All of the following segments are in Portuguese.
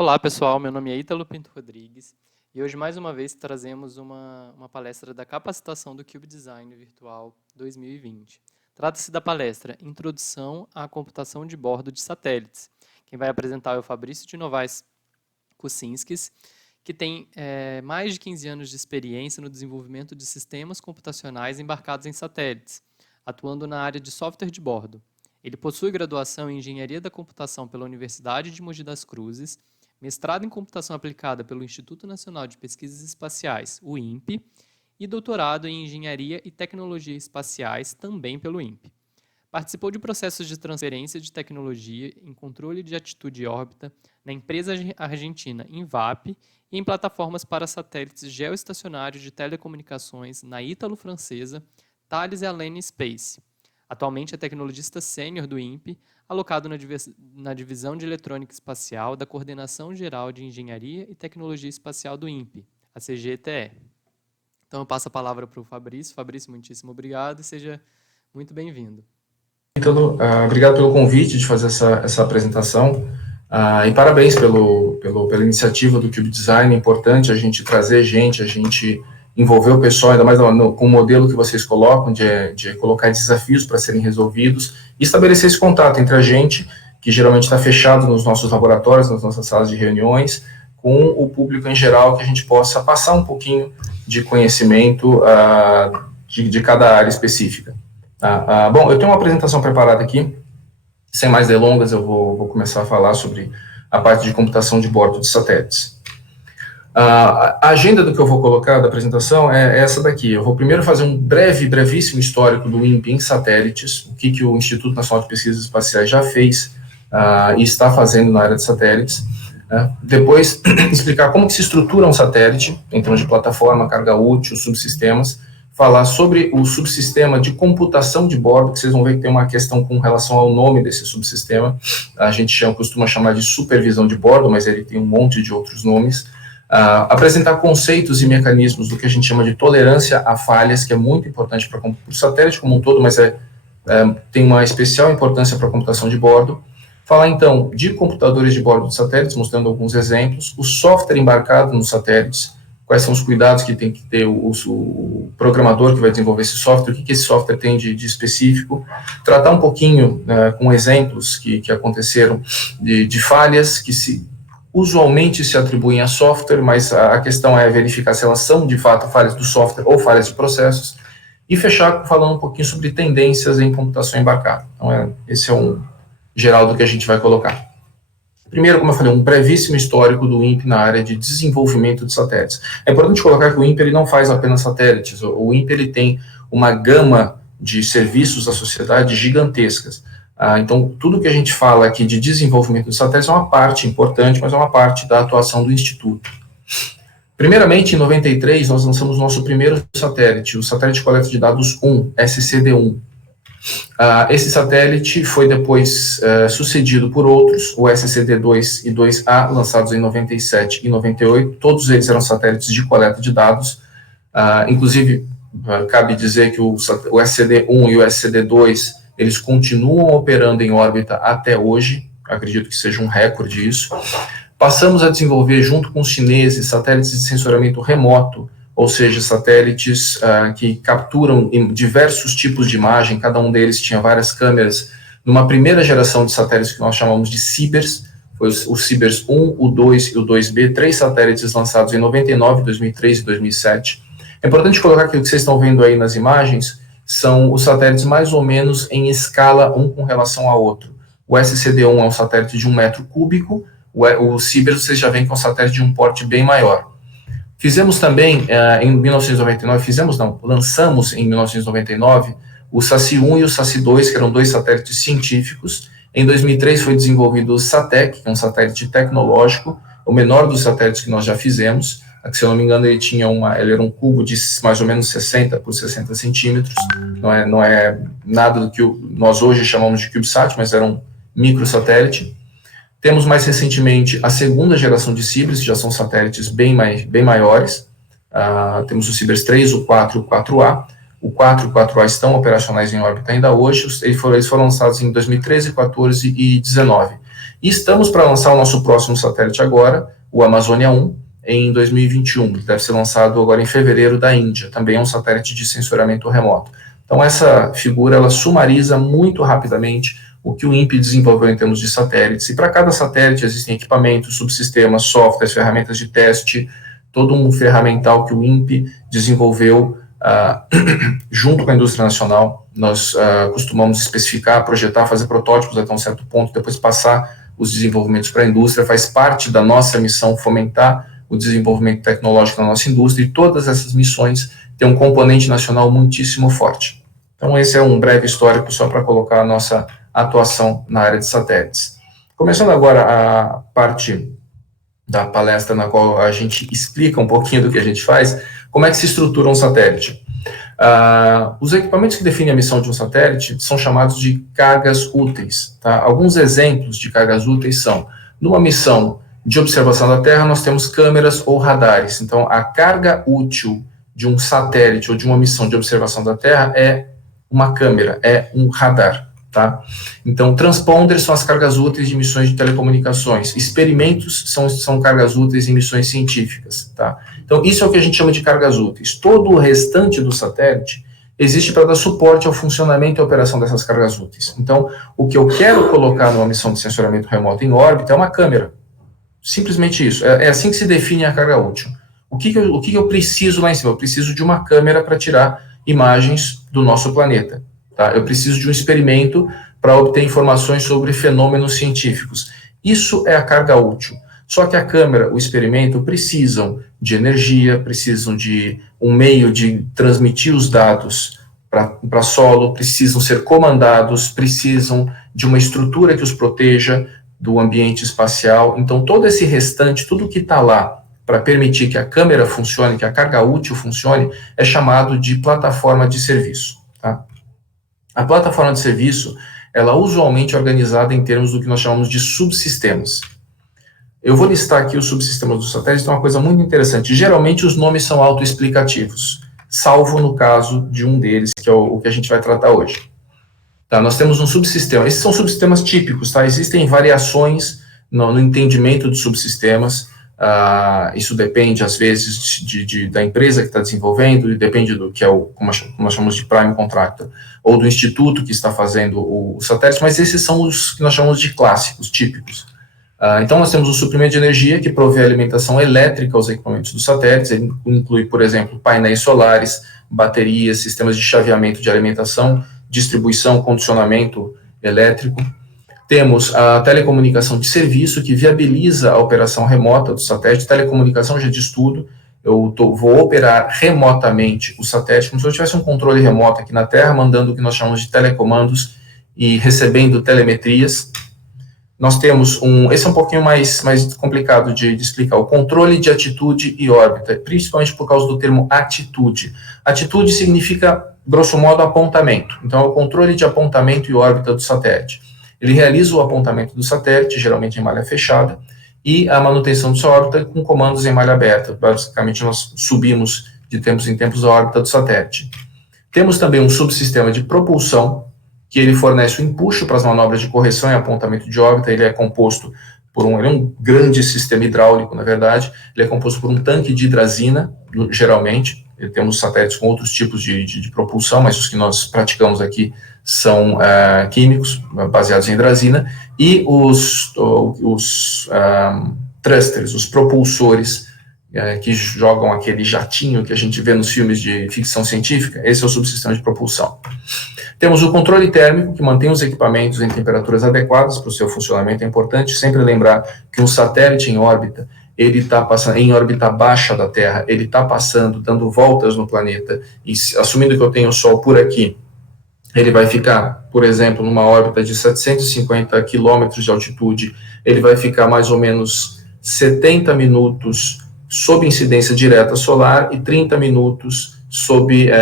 Olá pessoal, meu nome é Ítalo Pinto Rodrigues e hoje mais uma vez trazemos uma palestra da capacitação do Cube Design Virtual 2020. Trata-se da palestra Introdução à Computação de Bordo de Satélites. Quem vai apresentar é o Fabrício de Novaes Kucinskis, que tem mais de 15 anos de experiência no desenvolvimento de sistemas computacionais embarcados em satélites, atuando na área de software de bordo. Ele possui graduação em Engenharia da Computação pela Universidade de Mogi das Cruzes, mestrado em Computação Aplicada pelo Instituto Nacional de Pesquisas Espaciais, o INPE, e doutorado em Engenharia e Tecnologia Espaciais, também pelo INPE. Participou de processos de transferência de tecnologia em controle de atitude e órbita na empresa argentina Invap e em plataformas para satélites geoestacionários de telecomunicações na ítalo-francesa Thales Alenia Space. Atualmente é tecnologista sênior do INPE, alocado na Divisão de Eletrônica Espacial da Coordenação Geral de Engenharia e Tecnologia Espacial do INPE, a CGTE. Então eu passo a palavra para o Fabrício. Fabrício, muitíssimo obrigado e seja muito bem-vindo. Ítalo, obrigado pelo convite de fazer essa apresentação e parabéns pela iniciativa do Cube Design. É importante a gente trazer gente, a gente envolver o pessoal, ainda mais com o modelo que vocês colocam, de colocar desafios para serem resolvidos e estabelecer esse contato entre a gente, que geralmente está fechado nos nossos laboratórios, nas nossas salas de reuniões, com o público em geral, que a gente possa passar um pouquinho de conhecimento de cada área específica. Bom, eu tenho uma apresentação preparada aqui, sem mais delongas, eu vou começar a falar sobre a parte de computação de bordo de satélites. A agenda do que eu vou colocar da apresentação é essa daqui. Eu vou primeiro fazer um brevíssimo histórico do INPE em satélites, o que o Instituto Nacional de Pesquisas Espaciais já fez e está fazendo na área de satélites. Depois, explicar como que se estrutura um satélite, em termos de plataforma, carga útil, subsistemas. Falar sobre o subsistema de computação de bordo, que vocês vão ver que tem uma questão com relação ao nome desse subsistema. A gente costuma chamar de supervisão de bordo, mas ele tem um monte de outros nomes. Apresentar conceitos e mecanismos do que a gente chama de tolerância a falhas, que é muito importante para o satélite como um todo, mas tem uma especial importância para a computação de bordo. Falar, então, de computadores de bordo de satélites, mostrando alguns exemplos, o software embarcado nos satélites, quais são os cuidados que tem que ter o programador que vai desenvolver esse software, o que esse software tem de específico, tratar um pouquinho com exemplos que aconteceram de falhas que usualmente se atribuem a software, mas a questão é verificar se elas são, de fato, falhas do software ou falhas de processos, e fechar falando um pouquinho sobre tendências em computação embarcada. Então, esse é um geral do que a gente vai colocar. Primeiro, como eu falei, um brevíssimo histórico do INPE na área de desenvolvimento de satélites. É importante colocar que o INPE ele não faz apenas satélites, o INPE ele tem uma gama de serviços à sociedade gigantescas. Então, tudo que a gente fala aqui de desenvolvimento de satélites é uma parte importante, mas é uma parte da atuação do Instituto. Primeiramente, em 93, nós lançamos o nosso primeiro satélite, o Satélite de Coleta de Dados 1, SCD-1. Esse satélite foi depois sucedido por outros, o SCD-2 e 2A, lançados em 97 e 98, todos eles eram satélites de coleta de dados, inclusive, cabe dizer que o SCD-1 e o SCD-2, eles continuam operando em órbita até hoje, acredito que seja um recorde isso. Passamos a desenvolver, junto com os chineses, satélites de sensoramento remoto, ou seja, satélites que capturam diversos tipos de imagem, cada um deles tinha várias câmeras, numa primeira geração de satélites que nós chamamos de CIBERS, foi o CIBERS 1, o 2 e o 2B, 3 satélites lançados em 99, 2003 e 2007. É importante colocar que o que vocês estão vendo aí nas imagens são os satélites mais ou menos em escala um com relação ao outro. O SCD-1 é um satélite de 1 metro cúbico, o CIBERS vocês já veem que é um satélite de um porte bem maior. Fizemos também, em 1999, lançamos em 1999 o SASSI-1 e o SASSI-2, que eram dois satélites científicos. Em 2003 foi desenvolvido o SATEC, que é um satélite tecnológico, o menor dos satélites que nós já fizemos. Se eu não me engano, ele era um cubo de mais ou menos 60 por 60 centímetros. Não é nada do que nós hoje chamamos de CubeSat, mas era um microsatélite. Temos mais recentemente a segunda geração de CIBERS, que já são satélites bem maiores. Temos o CIBERS 3, o 4 e o 4A. O 4 e o 4A estão operacionais em órbita ainda hoje. Eles foram lançados em 2013, 2014 e 2019. E estamos para lançar o nosso próximo satélite agora, o Amazônia 1, em 2021. Ele deve ser lançado agora em fevereiro da Índia. Também é um satélite de sensoriamento remoto. Então, essa figura, ela sumariza muito rapidamente o que o INPE desenvolveu em termos de satélites. E para cada satélite existem equipamentos, subsistemas, softwares, ferramentas de teste, todo um ferramental que o INPE desenvolveu junto com a indústria nacional. Nós costumamos especificar, projetar, fazer protótipos até um certo ponto, depois passar os desenvolvimentos para a indústria. Faz parte da nossa missão fomentar o desenvolvimento tecnológico na nossa indústria, e todas essas missões têm um componente nacional muitíssimo forte. Então, esse é um breve histórico só para colocar a nossa atuação na área de satélites. Começando agora a parte da palestra na qual a gente explica um pouquinho do que a gente faz, como é que se estrutura um satélite. Os equipamentos que definem a missão de um satélite são chamados de cargas úteis. Tá? Alguns exemplos de cargas úteis são, numa missão de observação da Terra, nós temos câmeras ou radares. Então, a carga útil de um satélite ou de uma missão de observação da Terra é uma câmera, é um radar. Tá? Então, transponders são as cargas úteis de missões de telecomunicações, experimentos são cargas úteis em missões científicas. Tá? Então, isso é o que a gente chama de cargas úteis. Todo o restante do satélite existe para dar suporte ao funcionamento e à operação dessas cargas úteis. Então, o que eu quero colocar numa missão de sensoriamento remoto em órbita é uma câmera. Simplesmente isso. É assim que se define a carga útil. O que eu preciso lá em cima? Eu preciso de uma câmera para tirar imagens do nosso planeta. Tá? Eu preciso de um experimento para obter informações sobre fenômenos científicos. Isso é a carga útil. Só que a câmera, o experimento, precisam de energia, precisam de um meio de transmitir os dados para solo, precisam ser comandados, precisam de uma estrutura que os proteja do ambiente espacial. Então, todo esse restante, tudo que está lá para permitir que a câmera funcione, que a carga útil funcione, é chamado de plataforma de serviço. Tá? A plataforma de serviço, ela usualmente é organizada em termos do que nós chamamos de subsistemas. Eu vou listar aqui os subsistemas do satélite, então é uma coisa muito interessante. Geralmente os nomes são autoexplicativos, salvo no caso de um deles, que é o que a gente vai tratar hoje. Tá, nós temos um subsistema. Esses são subsistemas típicos, tá? Existem variações no entendimento de subsistemas. Isso depende, às vezes, da empresa que está desenvolvendo, e depende do que é como nós chamamos de prime contractor, ou do instituto que está fazendo o satélite, mas esses são os que nós chamamos de clássicos, típicos. Então, nós temos o suprimento de energia, que provê alimentação elétrica aos equipamentos dos satélites. Ele inclui, por exemplo, painéis solares, baterias, sistemas de chaveamento de alimentação, distribuição, condicionamento elétrico. Temos a telecomunicação de serviço, que viabiliza a operação remota do satélite. Telecomunicação, já disse tudo. Eu vou operar remotamente o satélite, como se eu tivesse um controle remoto aqui na Terra, mandando o que nós chamamos de telecomandos e recebendo telemetrias. Nós temos esse é um pouquinho mais complicado de explicar, o controle de atitude e órbita, principalmente por causa do termo atitude. Atitude significa, grosso modo, apontamento. Então, é o controle de apontamento e órbita do satélite. Ele realiza o apontamento do satélite, geralmente em malha fechada, e a manutenção de sua órbita com comandos em malha aberta. Basicamente, nós subimos de tempos em tempos a órbita do satélite. Temos também um subsistema de propulsão, que ele fornece o empuxo para as manobras de correção e apontamento de órbita. Ele é composto ele é um grande sistema hidráulico, na verdade. Ele é composto por um tanque de hidrazina, geralmente. Temos satélites com outros tipos de propulsão, mas os que nós praticamos aqui são químicos, baseados em hidrazina, e os thrusters, os propulsores, que jogam aquele jatinho que a gente vê nos filmes de ficção científica. Esse é o subsistema de propulsão. Temos o controle térmico, que mantém os equipamentos em temperaturas adequadas para o seu funcionamento. É importante sempre lembrar que um satélite em órbita, ele está passando em órbita baixa da Terra, ele está passando, dando voltas no planeta, e assumindo que eu tenho o Sol por aqui, ele vai ficar, por exemplo, numa órbita de 750 quilômetros de altitude, ele vai ficar mais ou menos 70 minutos sob incidência direta solar e 30 minutos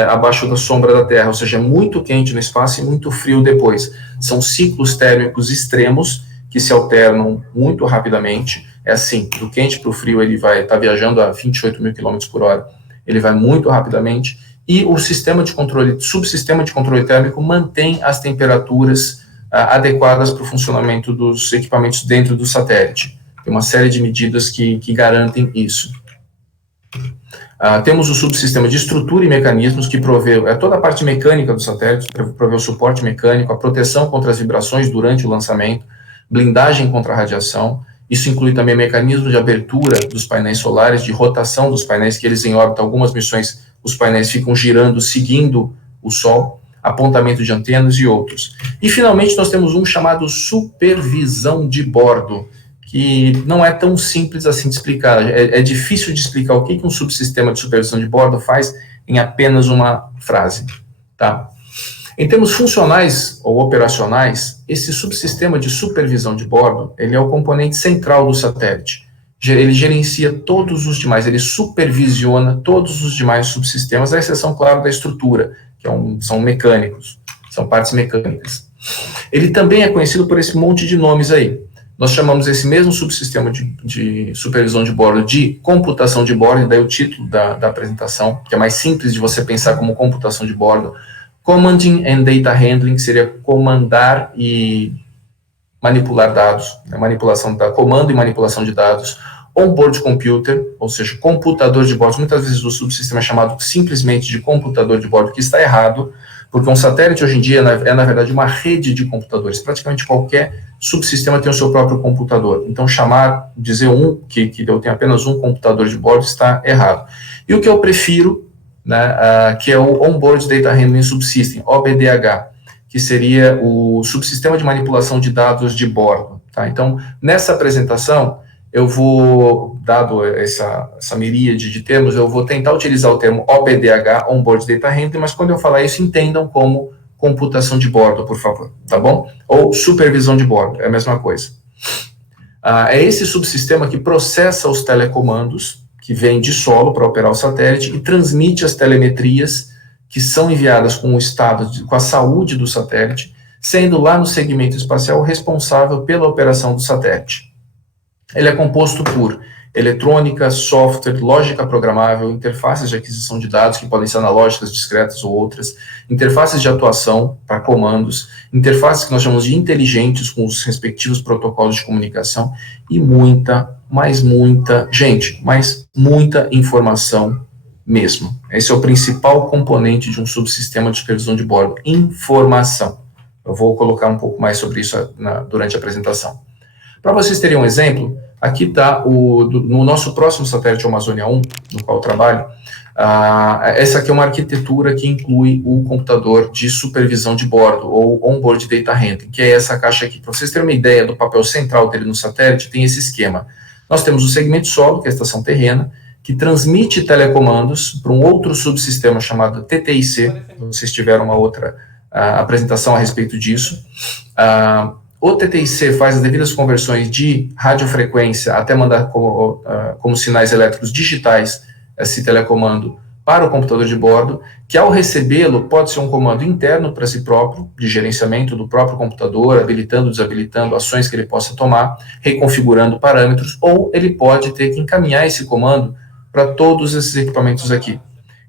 abaixo da sombra da Terra, ou seja, é muito quente no espaço e muito frio depois. São ciclos térmicos extremos que se alternam muito rapidamente. É assim, do quente para o frio ele vai estar viajando a 28 mil km por hora, ele vai muito rapidamente, e o subsistema de controle térmico mantém as temperaturas adequadas para o funcionamento dos equipamentos dentro do satélite. Tem uma série de medidas que garantem isso. Temos o subsistema de estrutura e mecanismos que provê toda a parte mecânica do satélite, provê o suporte mecânico, a proteção contra as vibrações durante o lançamento, blindagem contra a radiação. Isso inclui também mecanismos de abertura dos painéis solares, de rotação dos painéis, que eles em órbita, algumas missões, os painéis ficam girando, seguindo o Sol, apontamento de antenas e outros. E, finalmente, nós temos um chamado supervisão de bordo, que não é tão simples assim de explicar. É difícil de explicar o que um subsistema de supervisão de bordo faz em apenas uma frase, tá? Em termos funcionais ou operacionais, esse subsistema de supervisão de bordo, ele é o componente central do satélite. Ele gerencia todos os demais, ele supervisiona todos os demais subsistemas, à exceção, claro, da estrutura, que são mecânicos, são partes mecânicas. Ele também é conhecido por esse monte de nomes aí. Nós chamamos esse mesmo subsistema de supervisão de bordo de computação de bordo, e daí o título da apresentação, que é mais simples de você pensar como computação de bordo. Commanding and Data Handling, que seria comandar e manipular dados, manipulação da comando e manipulação de dados. Onboard Computer, ou seja, computador de bordo. Muitas vezes o subsistema é chamado simplesmente de computador de bordo, que está errado, porque um satélite hoje em dia é, na verdade, uma rede de computadores. Praticamente qualquer subsistema tem o seu próprio computador. Então, dizer que eu tenho apenas um computador de bordo está errado. E o que eu prefiro, né, que é o Onboard Data Handling Subsystem, OBDH, que seria o subsistema de manipulação de dados de bordo. Tá? Então, nessa apresentação, eu vou, dado essa miríade de termos, eu vou tentar utilizar o termo OBDH, Onboard Data Handling, mas quando eu falar isso, entendam como computação de bordo, por favor, tá bom? Ou supervisão de bordo, é a mesma coisa. É esse subsistema que processa os telecomandos, que vêm de solo para operar o satélite, e transmite as telemetrias que são enviadas com o estado, com a saúde do satélite, sendo lá no segmento espacial responsável pela operação do satélite. Ele é composto por eletrônica, software, lógica programável, interfaces de aquisição de dados, que podem ser analógicas, discretas ou outras, interfaces de atuação para comandos, interfaces que nós chamamos de inteligentes, com os respectivos protocolos de comunicação, e muita informação mesmo. Esse é o principal componente de um subsistema de supervisão de bordo, informação. Eu vou colocar um pouco mais sobre isso durante a apresentação. Para vocês terem um exemplo, aqui está no nosso próximo satélite Amazônia 1, no qual eu trabalho, essa aqui é uma arquitetura que inclui o computador de supervisão de bordo, ou Onboard Data Handling, que é essa caixa aqui. Para vocês terem uma ideia do papel central dele no satélite, tem esse esquema. Nós temos o segmento solo, que é a estação terrena, que transmite telecomandos para um outro subsistema chamado TTIC. Vocês tiveram uma outra apresentação a respeito disso. O TTIC faz as devidas conversões de radiofrequência até mandar como sinais elétricos digitais esse telecomando para o computador de bordo, que ao recebê-lo pode ser um comando interno para si próprio, de gerenciamento do próprio computador, habilitando, desabilitando ações que ele possa tomar, reconfigurando parâmetros, ou ele pode ter que encaminhar esse comando para todos esses equipamentos aqui.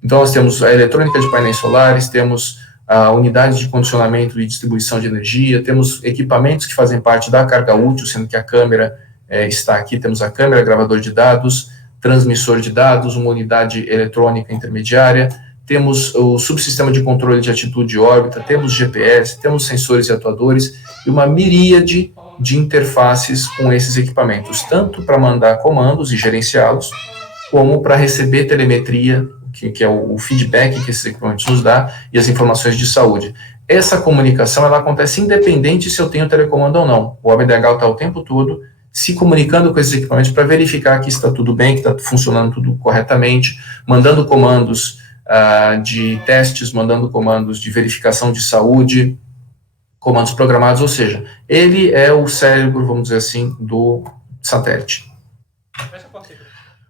Então nós temos a eletrônica de painéis solares, temos a unidade de condicionamento e distribuição de energia, temos equipamentos que fazem parte da carga útil, sendo que a câmera está aqui, temos a câmera, gravador de dados, transmissor de dados, uma unidade eletrônica intermediária, temos o subsistema de controle de atitude de órbita, temos GPS, temos sensores e atuadores, e uma miríade de interfaces com esses equipamentos, tanto para mandar comandos e gerenciá-los, como para receber telemetria, que é o feedback que esses equipamentos nos dá, e as informações de saúde. Essa comunicação, ela acontece independente se eu tenho telecomando ou não. O OBDH está o tempo todo se comunicando com esses equipamentos para verificar que está tudo bem, que está funcionando tudo corretamente, mandando comandos de testes, mandando comandos de verificação de saúde, comandos programados, ou seja, ele é o cérebro, vamos dizer assim, do satélite.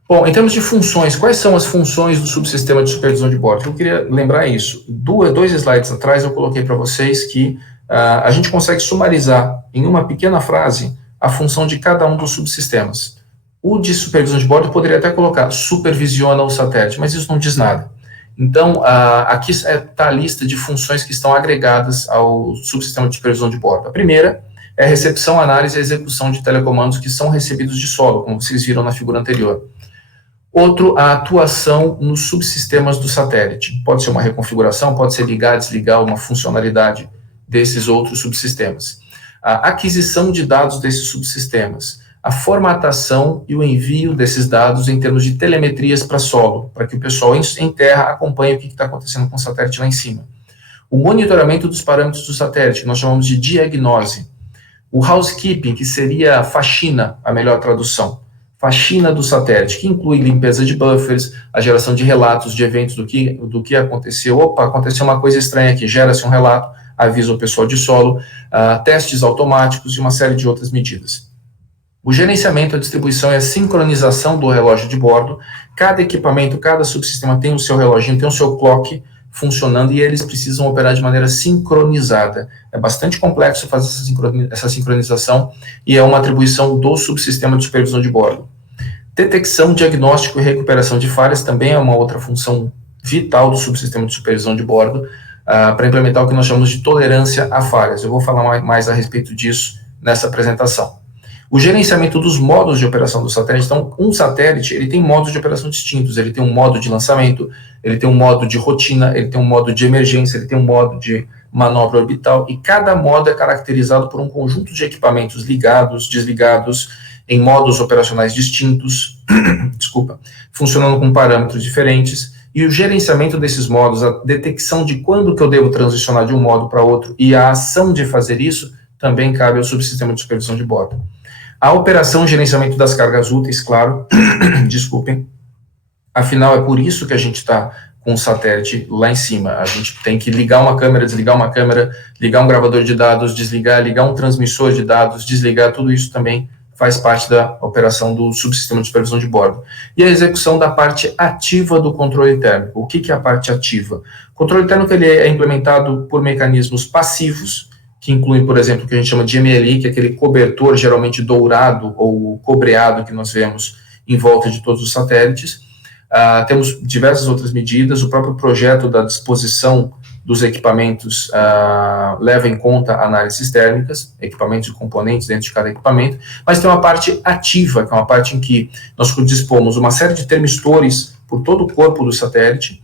Bom, em termos de funções, quais são as funções do subsistema de supervisão de bordo? Eu queria lembrar isso. Dois slides atrás eu coloquei para vocês que a gente consegue sumarizar em uma pequena frase a função de cada um dos subsistemas. O de supervisão de bordo poderia até colocar supervisiona o satélite, mas isso não diz nada. Então, aqui está a lista de funções que estão agregadas ao subsistema de supervisão de bordo. A primeira é a recepção, análise e execução de telecomandos que são recebidos de solo, como vocês viram na figura anterior. Outro, a atuação nos subsistemas do satélite. Pode ser uma reconfiguração, pode ser ligar, desligar uma funcionalidade desses outros subsistemas. A aquisição de dados desses subsistemas. A formatação e o envio desses dados em termos de telemetrias para solo, para que o pessoal em terra acompanhe o que está acontecendo com o satélite lá em cima. O monitoramento dos parâmetros do satélite, que nós chamamos de diagnose. O housekeeping, que seria a faxina, a melhor tradução. Faxina do satélite, que inclui limpeza de buffers, a geração de relatos de eventos do que aconteceu. Opa, aconteceu uma coisa estranha aqui, gera-se um relato, avisa o pessoal de solo, testes automáticos e uma série de outras medidas. O gerenciamento, a distribuição e a sincronização do relógio de bordo. Cada equipamento, cada subsistema tem o seu reloginho, tem o seu clock funcionando e eles precisam operar de maneira sincronizada. É bastante complexo fazer essa sincronização e é uma atribuição do subsistema de supervisão de bordo. Detecção, diagnóstico e recuperação de falhas também é uma outra função vital do subsistema de supervisão de bordo para implementar o que nós chamamos de tolerância a falhas. Eu vou falar mais a respeito disso nessa apresentação. O gerenciamento dos modos de operação do satélite. Então, um satélite, ele tem modos de operação distintos. Ele tem um modo de lançamento, ele tem um modo de rotina, ele tem um modo de emergência, ele tem um modo de manobra orbital, e cada modo é caracterizado por um conjunto de equipamentos ligados, desligados, em modos operacionais distintos, funcionando com parâmetros diferentes, e o gerenciamento desses modos, a detecção de quando que eu devo transicionar de um modo para outro, e a ação de fazer isso, também cabe ao subsistema de supervisão de bordo. A operação e gerenciamento das cargas úteis, claro, desculpem, afinal é por isso que a gente está com o satélite lá em cima. A gente tem que ligar uma câmera, desligar uma câmera, ligar um gravador de dados, desligar, ligar um transmissor de dados, desligar, tudo isso também faz parte da operação do subsistema de supervisão de bordo. E a execução da parte ativa do controle térmico. O que é a parte ativa? O controle térmico ele é implementado por mecanismos passivos, que incluem, por exemplo, o que a gente chama de MLI, que é aquele cobertor geralmente dourado ou cobreado que nós vemos em volta de todos os satélites. Temos diversas outras medidas, o próprio projeto da disposição dos equipamentos leva em conta análises térmicas, equipamentos e componentes dentro de cada equipamento, mas tem uma parte ativa, que é uma parte em que nós dispomos uma série de termistores por todo o corpo do satélite,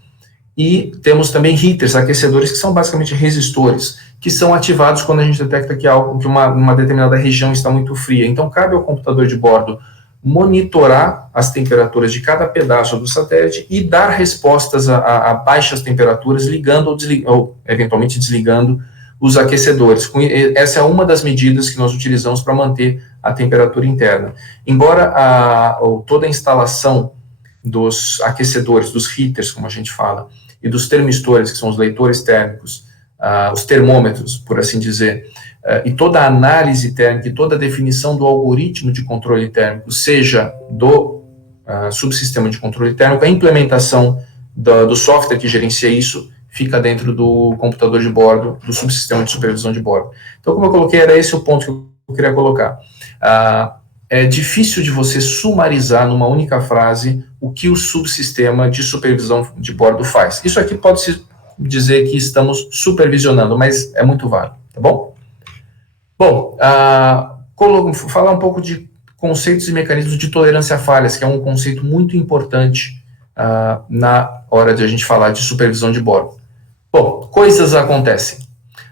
e temos também heaters, aquecedores, que são basicamente resistores, que são ativados quando a gente detecta que uma determinada região está muito fria. Então, cabe ao computador de bordo monitorar as temperaturas de cada pedaço do satélite e dar respostas a baixas temperaturas, ligando ou eventualmente desligando os aquecedores. Essa é uma das medidas que nós utilizamos para manter a temperatura interna. Embora toda a instalação dos aquecedores, dos heaters, como a gente fala, e dos termistores, que são os leitores térmicos, os termômetros, por assim dizer, e toda a análise térmica e toda a definição do algoritmo de controle térmico, seja do subsistema de controle térmico, a implementação do software que gerencia isso fica dentro do computador de bordo, do subsistema de supervisão de bordo. Então, como eu coloquei, era esse o ponto que eu queria colocar. É difícil de você sumarizar numa única frase o que o subsistema de supervisão de bordo faz. Isso aqui pode-se dizer que estamos supervisionando, mas é muito vago, tá bom? Bom, falar um pouco de conceitos e mecanismos de tolerância a falhas, que é um conceito muito importante na hora de a gente falar de supervisão de bordo. Bom, coisas acontecem.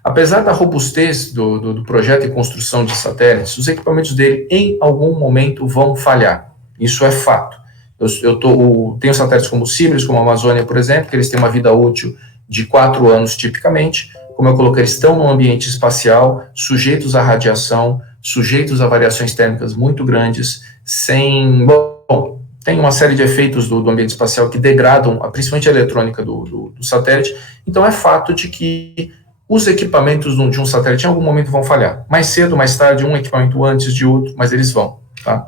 Apesar da robustez do projeto e construção de satélites, os equipamentos dele, em algum momento, vão falhar. Isso é fato. Tenho satélites como o Sirius, como a Amazônia, por exemplo, que eles têm uma vida útil de 4 anos, tipicamente. Como eu coloquei, eles estão no ambiente espacial, sujeitos à radiação, sujeitos a variações térmicas muito grandes, tem uma série de efeitos do ambiente espacial que degradam, principalmente a eletrônica do satélite. Então, é fato de que os equipamentos de um satélite em algum momento vão falhar. Mais cedo, mais tarde, um equipamento antes de outro, mas eles vão. Tá?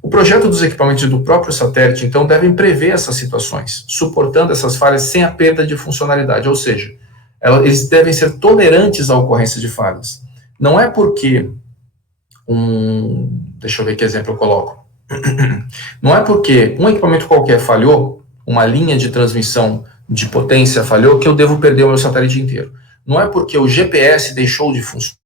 O projeto dos equipamentos do próprio satélite, então, devem prever essas situações, suportando essas falhas sem a perda de funcionalidade, ou seja, eles devem ser tolerantes à ocorrência de falhas. Não é porque deixa eu ver que exemplo eu coloco. Não é porque um equipamento qualquer falhou, uma linha de transmissão de potência falhou que eu devo perder o meu satélite inteiro. Não é porque o GPS deixou de funcionar,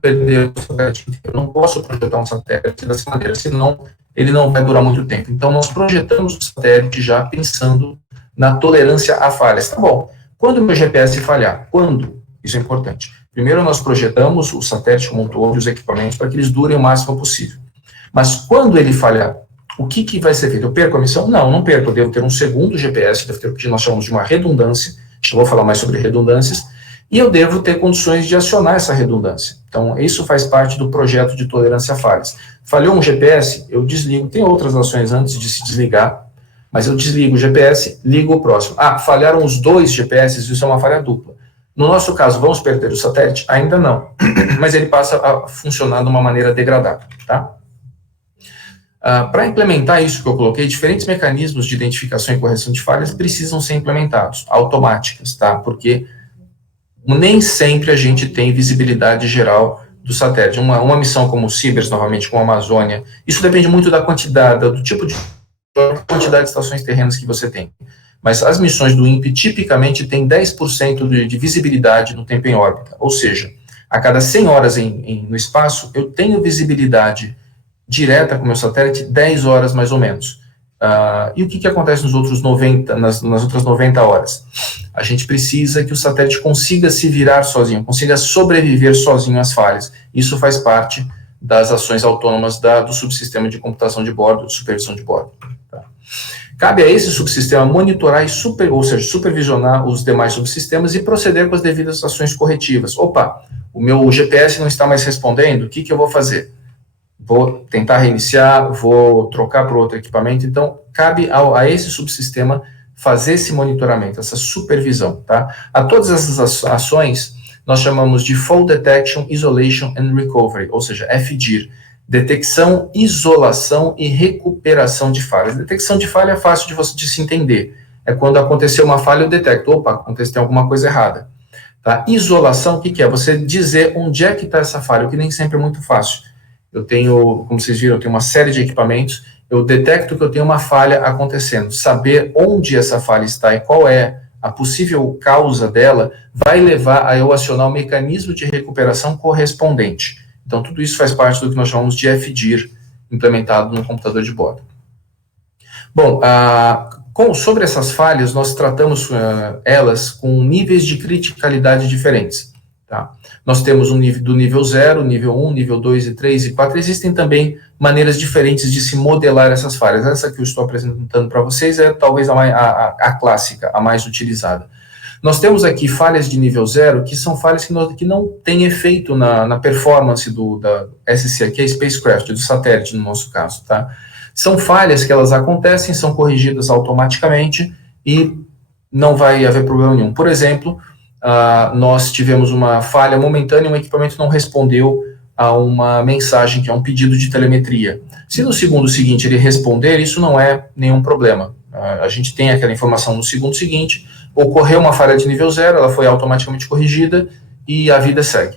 perder o satélite inteiro. Eu não posso projetar um satélite dessa maneira, senão ele não vai durar muito tempo. Então, nós projetamos o satélite já pensando na tolerância a falhas. Tá bom. Quando o meu GPS falhar? Quando? Isso é importante. Primeiro, nós projetamos o satélite como um todo e os equipamentos para que eles durem o máximo possível. Mas quando ele falhar, o que vai ser feito? Eu perco a missão? Não, não perco. Eu devo ter um segundo GPS, devo ter o que nós chamamos de uma redundância. Já vou falar mais sobre redundâncias. E eu devo ter condições de acionar essa redundância. Então, isso faz parte do projeto de tolerância a falhas. Falhou um GPS, eu desligo. Tem outras ações antes de se desligar, mas eu desligo o GPS, ligo o próximo. Ah, falharam os 2 GPS, isso é uma falha dupla. No nosso caso, vamos perder o satélite? Ainda não, mas ele passa a funcionar de uma maneira degradada, tá? Para implementar isso que eu coloquei, diferentes mecanismos de identificação e correção de falhas precisam ser implementados, automáticas, tá? Porque nem sempre a gente tem visibilidade geral do satélite. Uma missão como o Cibers, novamente, com a Amazônia, isso depende muito da quantidade, do tipo de quantidade de estações terrenas que você tem. Mas as missões do INPE tipicamente têm 10% de visibilidade no tempo em órbita. Ou seja, a cada 100 horas no espaço, eu tenho visibilidade direta com o meu satélite 10 horas mais ou menos. E o que acontece nas outras 90 horas? A gente precisa que o satélite consiga se virar sozinho, consiga sobreviver sozinho às falhas. Isso faz parte das ações autônomas do subsistema de computação de bordo, de supervisão de bordo. Tá? Cabe a esse subsistema monitorar ou seja, supervisionar os demais subsistemas e proceder com as devidas ações corretivas. Opa, o meu GPS não está mais respondendo, o que eu vou fazer? Vou tentar reiniciar, vou trocar para outro equipamento. Então, cabe a esse subsistema fazer esse monitoramento, essa supervisão, tá? A todas essas ações, nós chamamos de Fault Detection, Isolation and Recovery, ou seja, FDIR, detecção, isolação e recuperação de falhas. Detecção de falha é fácil de se entender. É quando aconteceu uma falha, eu detecto, opa, aconteceu alguma coisa errada. Tá? Isolação, o que é? Você dizer onde é que está essa falha, o que nem sempre é muito fácil. Eu tenho, como vocês viram, eu tenho uma série de equipamentos, eu detecto que eu tenho uma falha acontecendo. Saber onde essa falha está e qual é a possível causa dela vai levar a eu acionar o mecanismo de recuperação correspondente. Então, tudo isso faz parte do que nós chamamos de FDIR, implementado no computador de bordo. Bom, sobre essas falhas, nós tratamos elas com níveis de criticalidade diferentes. Tá? Nós temos do nível 0, nível 1, nível 2, e 3 e 4. Existem também maneiras diferentes de se modelar essas falhas. Essa que eu estou apresentando para vocês é talvez a clássica, a mais utilizada. Nós temos aqui falhas de nível 0, que são falhas que não têm efeito na performance da SC, que é Spacecraft, do satélite no nosso caso. Tá? São falhas que elas acontecem, são corrigidas automaticamente e não vai haver problema nenhum. Por exemplo, nós tivemos uma falha momentânea, um equipamento não respondeu a uma mensagem que é um pedido de telemetria. Se no segundo seguinte ele responder, isso não é nenhum problema. A gente tem aquela informação no segundo seguinte, ocorreu uma falha de nível 0, ela foi automaticamente corrigida e a vida segue.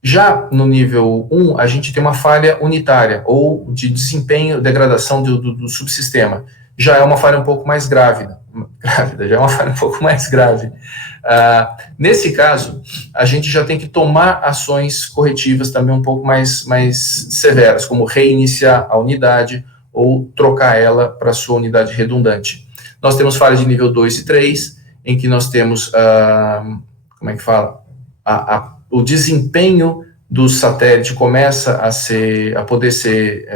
Já no nível 1, a gente tem uma falha unitária, ou de desempenho, degradação do subsistema. Já é uma falha um pouco mais grave, já é uma falha um pouco mais grave. Nesse caso, a gente já tem que tomar ações corretivas também um pouco mais severas, como reiniciar a unidade ou trocar ela para a sua unidade redundante. Nós temos falhas de nível 2 e 3, em que nós temos, como é que fala? O desempenho do satélite começa a poder ser,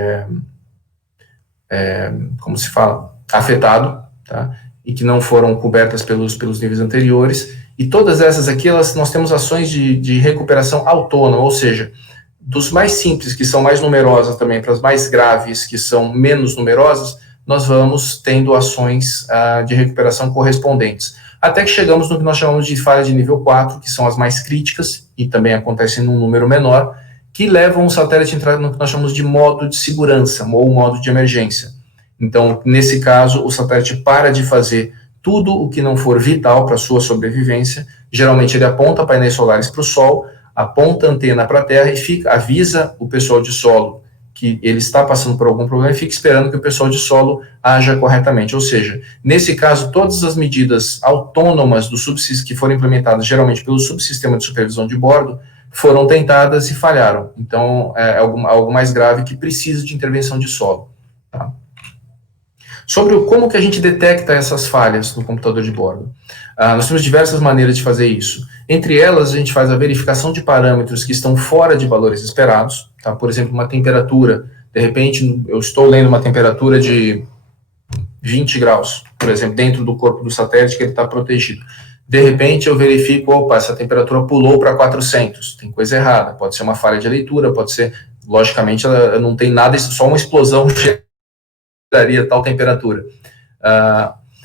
como se fala, afetado, tá? E que não foram cobertas pelos níveis anteriores. E todas essas aqui, nós temos ações de recuperação autônoma, ou seja, dos mais simples, que são mais numerosas também, para as mais graves, que são menos numerosas, nós vamos tendo ações de recuperação correspondentes. Até que chegamos no que nós chamamos de falha de nível 4, que são as mais críticas, e também acontecem num número menor, que levam o satélite a entrar no que nós chamamos de modo de segurança, ou modo de emergência. Então, nesse caso, o satélite para de fazer tudo o que não for vital para a sua sobrevivência. Geralmente ele aponta painéis solares para o Sol, aponta a antena para a Terra e avisa o pessoal de solo que ele está passando por algum problema e fica esperando que o pessoal de solo haja corretamente. Ou seja, nesse caso, todas as medidas autônomas do que foram implementadas geralmente pelo subsistema de supervisão de bordo foram tentadas e falharam. Então, é algo mais grave que precisa de intervenção de solo. Tá? Sobre como que a gente detecta essas falhas no computador de bordo. Nós temos diversas maneiras de fazer isso. Entre elas, a gente faz a verificação de parâmetros que estão fora de valores esperados. Tá? Por exemplo, uma temperatura. De repente, eu estou lendo uma temperatura de 20 graus, por exemplo, dentro do corpo do satélite que ele está protegido. De repente, eu verifico, opa, essa temperatura pulou para 400. Tem coisa errada. Pode ser uma falha de leitura, pode ser, logicamente, ela não tem nada, só uma explosão daria tal temperatura.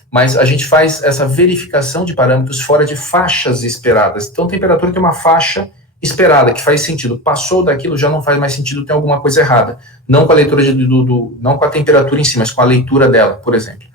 Mas a gente faz essa verificação de parâmetros fora de faixas esperadas. Então, a temperatura tem uma faixa esperada, que faz sentido. Passou daquilo, já não faz mais sentido, tem alguma coisa errada. Não com a leitura, não com a temperatura em si, mas com a leitura dela, por exemplo.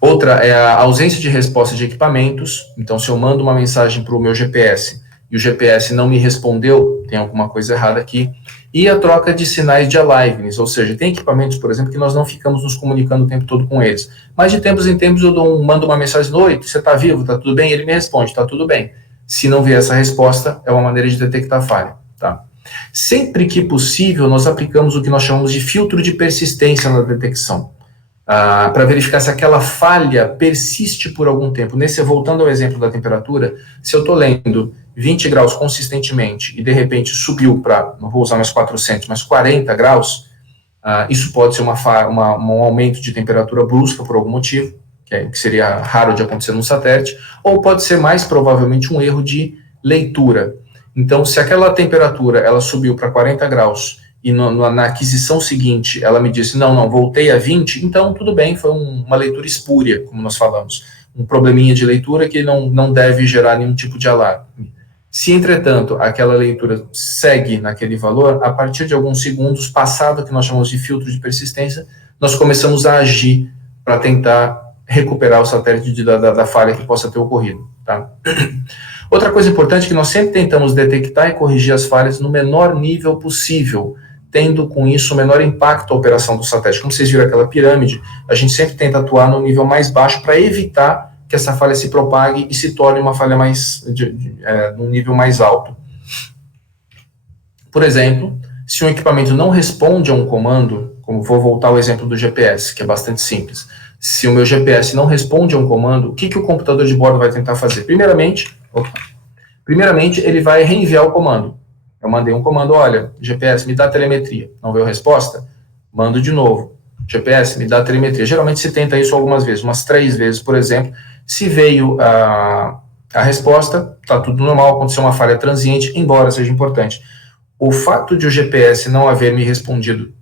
Outra é a ausência de resposta de equipamentos. Então, se eu mando uma mensagem para o meu GPS e o GPS não me respondeu, tem alguma coisa errada aqui. E a troca de sinais de aliveness, ou seja, tem equipamentos, por exemplo, que nós não ficamos nos comunicando o tempo todo com eles. Mas de tempos em tempos eu mando uma mensagem: oi, você está vivo, está tudo bem? Ele me responde: está tudo bem. Se não vier essa resposta, é uma maneira de detectar a falha. Tá? Sempre que possível, nós aplicamos o que nós chamamos de filtro de persistência na detecção, para verificar se aquela falha persiste por algum tempo. Voltando ao exemplo da temperatura, se eu estou lendo 20 graus consistentemente e de repente subiu para, não vou usar mais 400, mas 40 graus, isso pode ser um aumento de temperatura brusca por algum motivo, que seria raro de acontecer num satélite, ou pode ser mais provavelmente um erro de leitura. Então, se aquela temperatura ela subiu para 40 graus e na aquisição seguinte ela me disse, não, voltei a 20, então tudo bem, foi uma leitura espúria, como nós falamos, um probleminha de leitura que não deve gerar nenhum tipo de alarme. Se, entretanto, aquela leitura segue naquele valor, a partir de alguns segundos, passado o que nós chamamos de filtro de persistência, nós começamos a agir para tentar recuperar o satélite da falha que possa ter ocorrido. Tá? Outra coisa importante é que nós sempre tentamos detectar e corrigir as falhas no menor nível possível, tendo com isso o menor impacto à operação do satélite. Como vocês viram aquela pirâmide, a gente sempre tenta atuar no nível mais baixo para evitar que essa falha se propague e se torne uma falha num nível mais alto. Por exemplo, se um equipamento não responde a um comando, como vou voltar ao exemplo do GPS, que é bastante simples. Se o meu GPS não responde a um comando, o que o computador de bordo vai tentar fazer? Primeiramente, ele vai reenviar o comando. Eu mandei um comando, olha, GPS, me dá telemetria. Não veio resposta? Mando de novo. GPS, me dá telemetria. Geralmente se tenta isso algumas vezes, umas 3 vezes, por exemplo. Se veio a resposta, está tudo normal, aconteceu uma falha transiente, embora seja importante. O fato de o GPS não haver me respondido,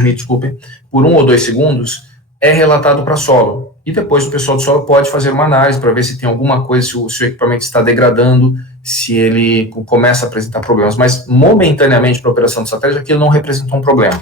me desculpem, por 1 ou 2 segundos, é relatado para solo. E depois o pessoal do solo pode fazer uma análise para ver se tem alguma coisa, se o equipamento está degradando, se ele começa a apresentar problemas. Mas, momentaneamente, para a operação do satélite, aquilo não representou um problema.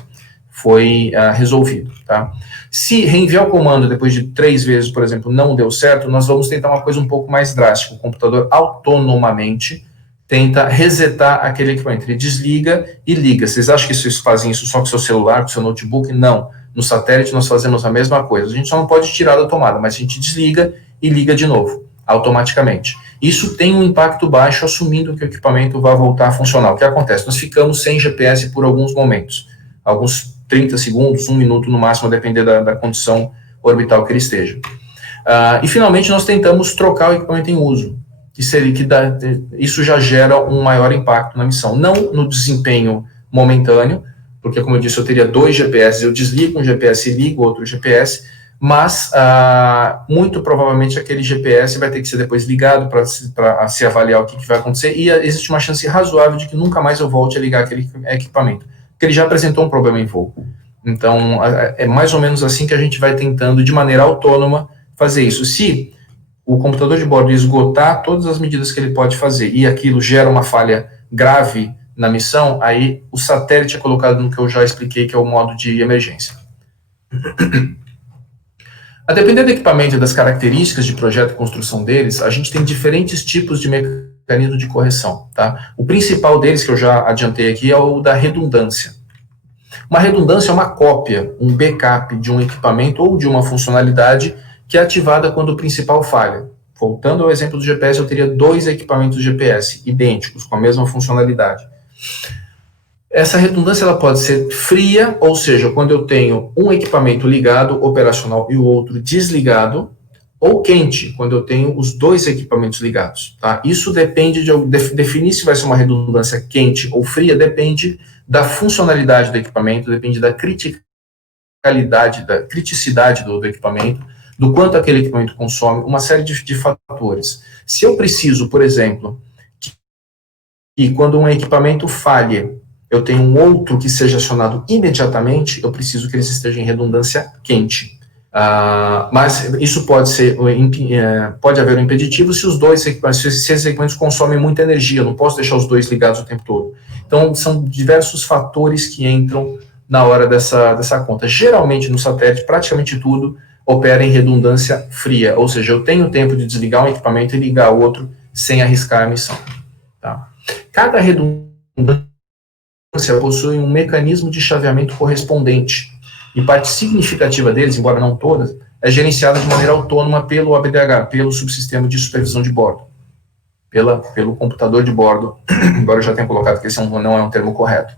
Foi resolvido. Tá? Se reenviar o comando depois de 3 vezes, por exemplo, não deu certo, nós vamos tentar uma coisa um pouco mais drástica. O computador autonomamente tenta resetar aquele equipamento. Ele desliga e liga. Vocês acham que vocês fazem isso só com o seu celular, com o seu notebook? Não. No satélite nós fazemos a mesma coisa. A gente só não pode tirar da tomada, mas a gente desliga e liga de novo, automaticamente. Isso tem um impacto baixo, assumindo que o equipamento vai voltar a funcionar. O que acontece? Nós ficamos sem GPS por alguns momentos. Alguns 30 segundos, 1 minuto no máximo, a depender da condição orbital que ele esteja. E finalmente nós tentamos trocar o equipamento em uso. Isso já gera um maior impacto na missão. Não no desempenho momentâneo, porque, como eu disse, eu teria 2 GPS, eu desligo um GPS e ligo outro GPS, mas muito provavelmente aquele GPS vai ter que ser depois ligado para se avaliar o que vai acontecer, e existe uma chance razoável de que nunca mais eu volte a ligar aquele equipamento, porque ele já apresentou um problema em voo. Então, é mais ou menos assim que a gente vai tentando, de maneira autônoma, fazer isso. Se o computador de bordo esgotar todas as medidas que ele pode fazer e aquilo gera uma falha grave na missão, aí o satélite é colocado no que eu já expliquei, que é o modo de emergência. A depender do equipamento e das características de projeto e construção deles, a gente tem diferentes tipos de mecanismo de correção. Tá? O principal deles, que eu já adiantei aqui, é o da redundância. Uma redundância é uma cópia, um backup de um equipamento ou de uma funcionalidade que é ativada quando o principal falha. Voltando ao exemplo do GPS, eu teria 2 equipamentos GPS idênticos, com a mesma funcionalidade. Essa redundância ela pode ser fria, ou seja, quando eu tenho um equipamento ligado, operacional, e o outro desligado, ou quente, quando eu tenho os 2 equipamentos ligados. Tá? Isso depende de definir se vai ser uma redundância quente ou fria, depende da funcionalidade do equipamento, depende da criticalidade, da criticidade do equipamento, do quanto aquele equipamento consome, uma série de fatores. Se eu preciso, por exemplo, que quando um equipamento falhe, eu tenho um outro que seja acionado imediatamente, eu preciso que ele esteja em redundância quente. Mas isso pode haver um impeditivo se os dois equipamentos, se esses equipamentos consomem muita energia, eu não posso deixar os 2 ligados o tempo todo. Então, são diversos fatores que entram na hora dessa conta. Geralmente, no satélite, praticamente tudo opera em redundância fria, ou seja, eu tenho tempo de desligar um equipamento e ligar o outro sem arriscar a missão. Tá? Cada redundância possui um mecanismo de chaveamento correspondente, e parte significativa deles, embora não todas, é gerenciada de maneira autônoma pelo OBDH, pelo subsistema de supervisão de bordo, pelo computador de bordo, embora eu já tenha colocado que esse não é um termo correto.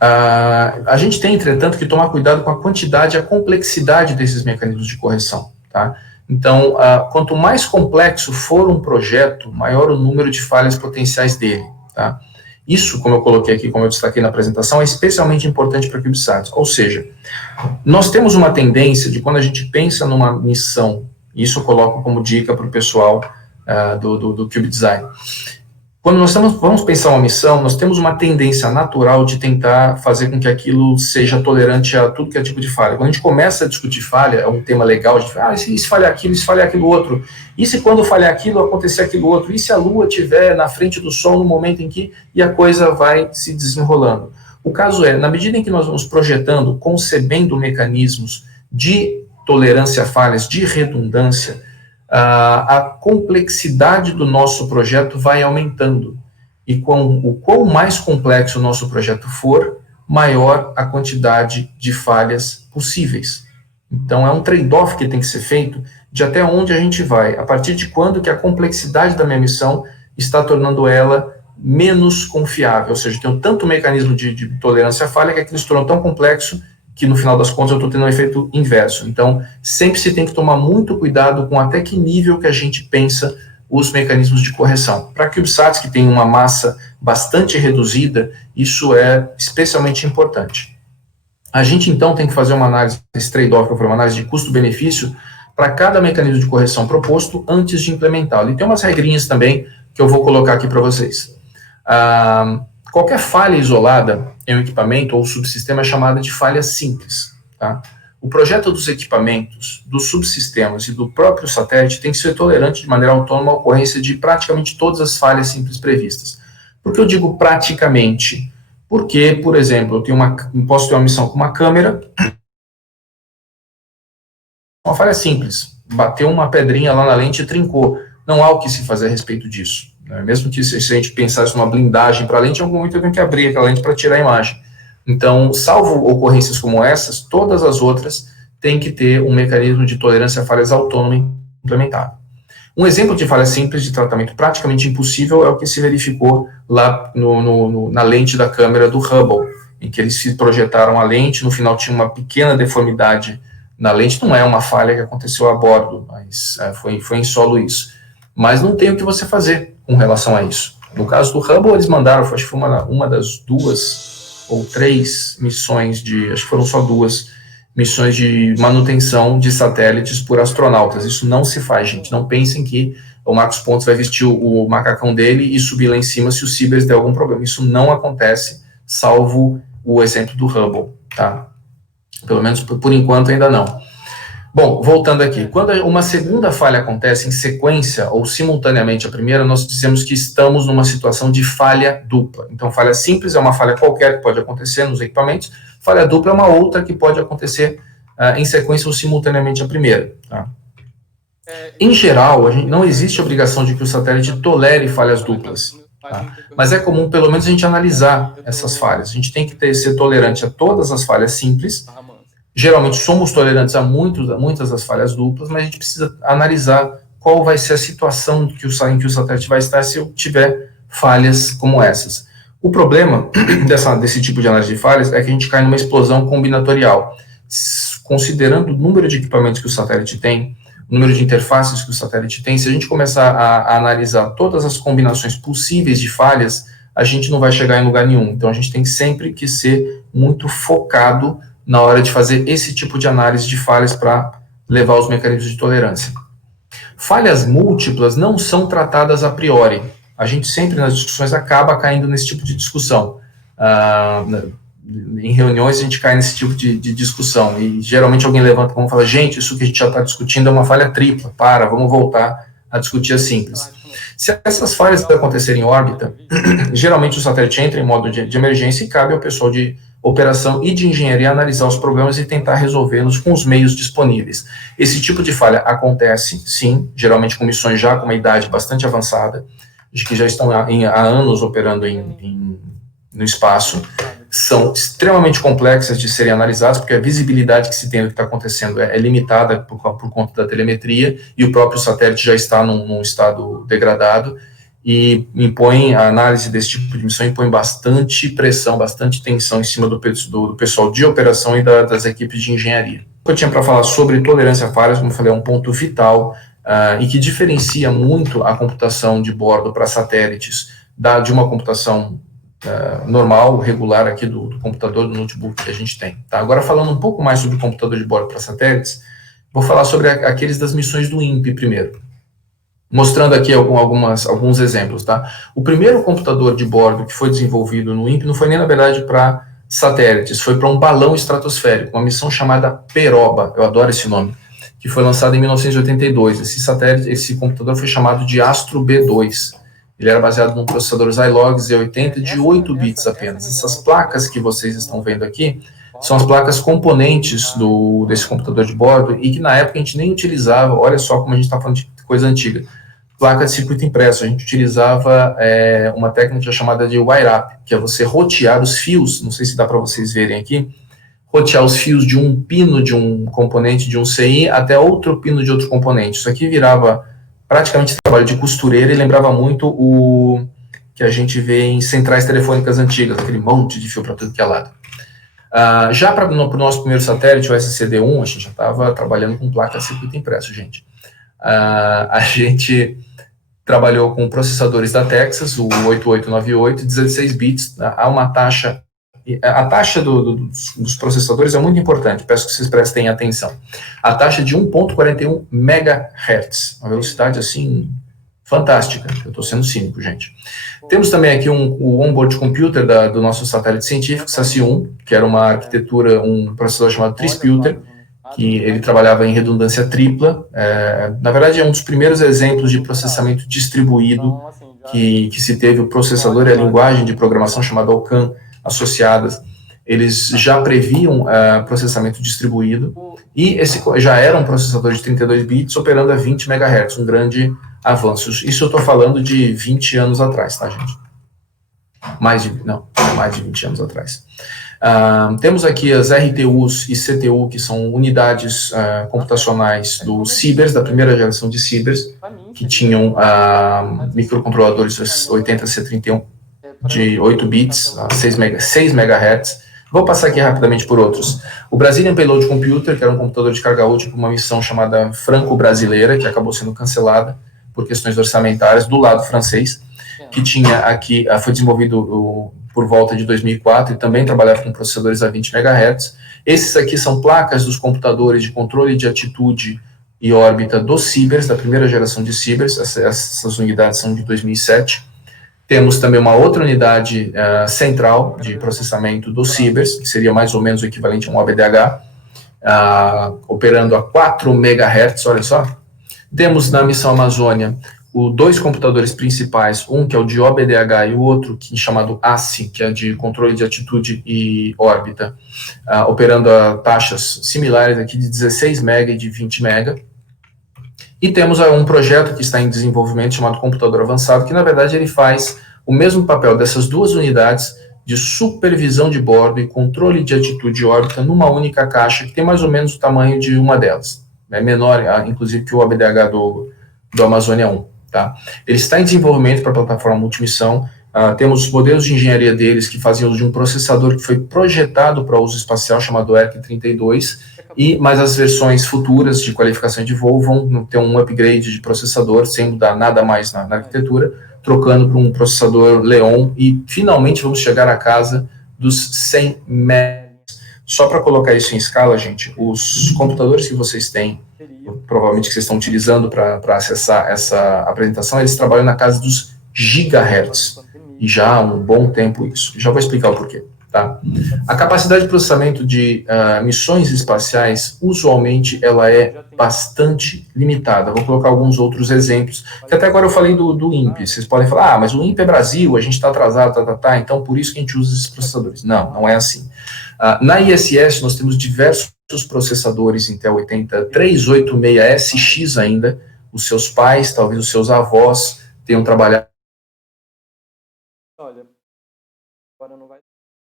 A gente tem, entretanto, que tomar cuidado com a quantidade e a complexidade desses mecanismos de correção. Tá? Então, quanto mais complexo for um projeto, maior o número de falhas potenciais dele. Tá? Isso, como eu coloquei aqui, como eu destaquei na apresentação, é especialmente importante para CubeSats. Ou seja, nós temos uma tendência de, quando a gente pensa numa missão, isso eu coloco como dica para o pessoal do Cube Design. Quando nós vamos pensar uma missão, nós temos uma tendência natural de tentar fazer com que aquilo seja tolerante a tudo que é tipo de falha. Quando a gente começa a discutir falha, é um tema legal, a gente fala, e se falhar aquilo, e se falhar aquilo outro? E se quando falhar aquilo, acontecer aquilo outro? E se a Lua estiver na frente do Sol no momento em que... E a coisa vai se desenrolando. O caso é, na medida em que nós vamos projetando, concebendo mecanismos de tolerância a falhas, de redundância, a complexidade do nosso projeto vai aumentando. E o quão mais complexo o nosso projeto for, maior a quantidade de falhas possíveis. Então, é um trade-off que tem que ser feito de até onde a gente vai, a partir de quando que a complexidade da minha missão está tornando ela menos confiável. Ou seja, tem tanto mecanismo de tolerância à falha que aquilo se tornou tão complexo que no final das contas eu estou tendo um efeito inverso. Então, sempre se tem que tomar muito cuidado com até que nível que a gente pensa os mecanismos de correção. Para CubeSats, que tem uma massa bastante reduzida, isso é especialmente importante. A gente, então, tem que fazer uma análise, esse trade-off, uma análise de custo-benefício para cada mecanismo de correção proposto antes de implementá-lo. E tem umas regrinhas também que eu vou colocar aqui para vocês. Qualquer falha isolada em um equipamento ou subsistema é chamada de falha simples. Tá? O projeto dos equipamentos, dos subsistemas e do próprio satélite tem que ser tolerante de maneira autônoma à ocorrência de praticamente todas as falhas simples previstas. Por que eu digo praticamente? Porque, por exemplo, eu posso ter uma missão com uma câmera, uma falha simples, bateu uma pedrinha lá na lente e trincou. Não há o que se fazer a respeito disso. Mesmo que se a gente pensasse numa blindagem para a lente, em algum momento eu tenho que abrir aquela lente para tirar a imagem. Então, salvo ocorrências como essas, todas as outras têm que ter um mecanismo de tolerância a falhas autônomo implementado. Um exemplo de falha simples de tratamento praticamente impossível é o que se verificou lá na lente da câmera do Hubble, em que eles projetaram a lente, no final tinha uma pequena deformidade na lente, não é uma falha que aconteceu a bordo, mas foi em solo isso. Mas não tem o que você fazer com relação a isso. No caso do Hubble, eles mandaram, acho que foi uma das 2 ou 3 missões acho que foram só 2 missões de manutenção de satélites por astronautas. Isso não se faz, gente. Não pensem que o Marcos Pontes vai vestir o macacão dele e subir lá em cima se o Cibers der algum problema. Isso não acontece, salvo o exemplo do Hubble, tá? Pelo menos por enquanto ainda não. Bom, voltando aqui, quando uma segunda falha acontece em sequência ou simultaneamente à primeira, nós dizemos que estamos numa situação de falha dupla. Então, falha simples é uma falha qualquer que pode acontecer nos equipamentos, falha dupla é uma outra que pode acontecer em sequência ou simultaneamente à primeira. Tá? Em geral, não existe obrigação de que o satélite tolere falhas duplas. Tá? Mas é comum, pelo menos, a gente analisar essas falhas. A gente tem que ser tolerante a todas as falhas simples. Geralmente somos tolerantes a muitas das falhas duplas, mas a gente precisa analisar qual vai ser a situação em que o satélite vai estar se eu tiver falhas como essas. O problema desse tipo de análise de falhas é que a gente cai numa explosão combinatorial. Considerando o número de equipamentos que o satélite tem, o número de interfaces que o satélite tem, se a gente começar a analisar todas as combinações possíveis de falhas, a gente não vai chegar em lugar nenhum. Então, a gente tem sempre que ser muito focado na hora de fazer esse tipo de análise de falhas para levar os mecanismos de tolerância. Falhas múltiplas não são tratadas a priori. A gente sempre, nas discussões, acaba caindo nesse tipo de discussão. Em reuniões, a gente cai nesse tipo de discussão. E, geralmente, alguém levanta a mão e fala, gente, isso que a gente já está discutindo é uma falha tripla. Vamos voltar a discutir a simples. Se essas falhas acontecerem em órbita, geralmente o satélite entra em modo de emergência e cabe ao pessoal de operação e de engenharia analisar os problemas e tentar resolvê-los com os meios disponíveis. Esse tipo de falha acontece, sim, geralmente com missões já com uma idade bastante avançada, que já estão há anos operando no espaço, são extremamente complexas de serem analisadas, porque a visibilidade que se tem do que está acontecendo é limitada por conta da telemetria, e o próprio satélite já está num estado degradado, e a análise desse tipo de missão impõe bastante pressão, bastante tensão em cima do pessoal de operação e das equipes de engenharia. O que eu tinha para falar sobre tolerância a falhas, como eu falei, é um ponto vital e que diferencia muito a computação de bordo para satélites de uma computação normal, regular aqui do computador, do notebook que a gente tem. Tá? Agora, falando um pouco mais sobre o computador de bordo para satélites, vou falar sobre aqueles das missões do INPE primeiro. Mostrando aqui alguns exemplos, tá? O primeiro computador de bordo que foi desenvolvido no INPE não foi nem, na verdade, para satélites, foi para um balão estratosférico, uma missão chamada Peroba, eu adoro esse nome, que foi lançado em 1982. Esse computador foi chamado de Astro B2. Ele era baseado num processador Zilog Z80 de 8 bits apenas. Essas placas que vocês estão vendo aqui são as placas componentes desse computador de bordo e que na época a gente nem utilizava, olha só como a gente está falando de coisa antiga, placa de circuito impresso, a gente utilizava uma técnica chamada de wire-up, que é você rotear os fios, não sei se dá para vocês verem aqui, rotear os fios de um pino de um componente de um CI até outro pino de outro componente. Isso aqui virava praticamente trabalho de costureira e lembrava muito o que a gente vê em centrais telefônicas antigas, aquele monte de fio para tudo que é lado. Já para o nosso primeiro satélite, o SCD-1, a gente já estava trabalhando com placa de circuito impresso, gente. A gente trabalhou com processadores da Texas, o 8898, 16 bits, há uma taxa, a taxa dos processadores é muito importante, peço que vocês prestem atenção. A taxa de 1.41 MHz, uma velocidade assim fantástica, eu estou sendo cínico, gente. Temos também aqui o onboard computer do nosso satélite científico, SASI-1, que era uma arquitetura, um processador chamado Trisputer, que ele trabalhava em redundância tripla. Na verdade, é um dos primeiros exemplos de processamento distribuído que se teve. O processador e a linguagem de programação chamada OCaml associadas, eles já previam processamento distribuído, e esse já era um processador de 32 bits operando a 20 MHz, um grande avanço. Isso eu estou falando de 20 anos atrás, tá, gente? Mais de 20 anos atrás. Temos aqui as RTUs e CPU, que são unidades computacionais do Sibers, da primeira geração de Sibers, que tinham microcontroladores 80C31 de 8 bits, 6 MHz. Vou passar aqui rapidamente por outros. O Brazilian Payload Computer, que era um computador de carga útil para uma missão chamada Franco-Brasileira, que acabou sendo cancelada por questões orçamentárias, do lado francês, que tinha aqui, foi desenvolvido por volta de 2004 e também trabalhava com processadores a 20 MHz. Esses aqui são placas dos computadores de controle de atitude e órbita do Sibers, da primeira geração de Sibers, essas unidades são de 2007. Temos também uma outra unidade central de processamento do Sibers, que seria mais ou menos o equivalente a um OBDH, operando a 4 MHz, olha só. Temos na missão Amazônia dois computadores principais, um que é o de OBDH e o outro que é chamado ASI, que é de controle de atitude e órbita, operando a taxas similares aqui de 16 MB e de 20 MB. E temos um projeto que está em desenvolvimento chamado computador avançado, que na verdade ele faz o mesmo papel dessas duas unidades de supervisão de bordo e controle de atitude de órbita numa única caixa, que tem mais ou menos o tamanho de uma delas. É menor, inclusive, que o OBDH do Amazônia 1. Tá? Ele está em desenvolvimento para a plataforma multimissão. Temos os modelos de engenharia deles que fazem uso de um processador que foi projetado para uso espacial, chamado ERC-32, mas as versões futuras de qualificação de voo vão ter um upgrade de processador, sem mudar nada mais na arquitetura, trocando para um processador Leon, e finalmente vamos chegar à casa dos 100 MHz. Só para colocar isso em escala, gente, os computadores que vocês têm, provavelmente que vocês estão utilizando para acessar essa apresentação, eles trabalham na casa dos gigahertz, e já há um bom tempo isso. Já vou explicar o porquê. Tá? A capacidade de processamento de missões espaciais, usualmente, ela é bastante limitada. Vou colocar alguns outros exemplos, que até agora eu falei do INPE. Vocês podem falar, mas o INPE é Brasil, a gente está atrasado, então por isso que a gente usa esses processadores. Não, não é assim. Na ISS, nós temos diversos processadores Intel 386SX ainda. Os seus pais, talvez os seus avós, tenham trabalhado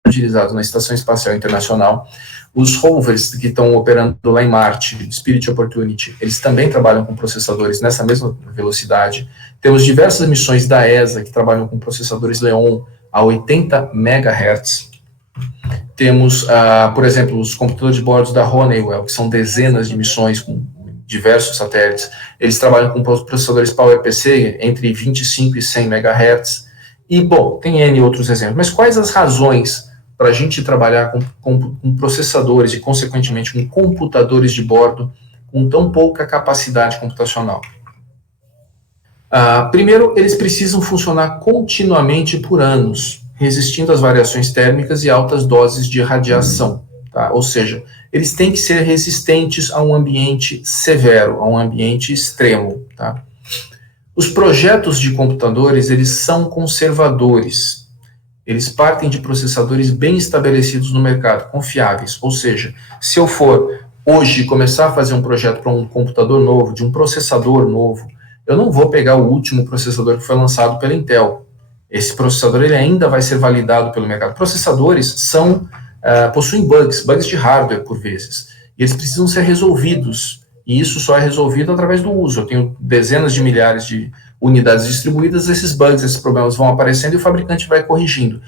utilizados na Estação Espacial Internacional. Os rovers que estão operando lá em Marte, Spirit Opportunity, eles também trabalham com processadores nessa mesma velocidade. Temos diversas missões da ESA que trabalham com processadores Leon a 80 MHz. Temos, por exemplo, os computadores de bordo da Honeywell, que são dezenas de missões com diversos satélites. Eles trabalham com processadores PowerPC entre 25 e 100 MHz. E, bom, tem N outros exemplos. Mas quais as razões para a gente trabalhar com processadores e, consequentemente, com computadores de bordo com tão pouca capacidade computacional? Primeiro, eles precisam funcionar continuamente por anos, resistindo às variações térmicas e altas doses de radiação. Tá? Ou seja, eles têm que ser resistentes a um ambiente severo, a um ambiente extremo. Tá? Os projetos de computadores, eles são conservadores. Eles partem de processadores bem estabelecidos no mercado, confiáveis. Ou seja, se eu for hoje começar a fazer um projeto para um computador novo, de um processador novo, eu não vou pegar o último processador que foi lançado pela Intel. Esse processador ele ainda vai ser validado pelo mercado. Processadores possuem bugs de hardware, por vezes, e eles precisam ser resolvidos, e isso só é resolvido através do uso. Eu tenho dezenas de milhares de unidades distribuídas, esses bugs, esses problemas vão aparecendo e o fabricante vai corrigindo.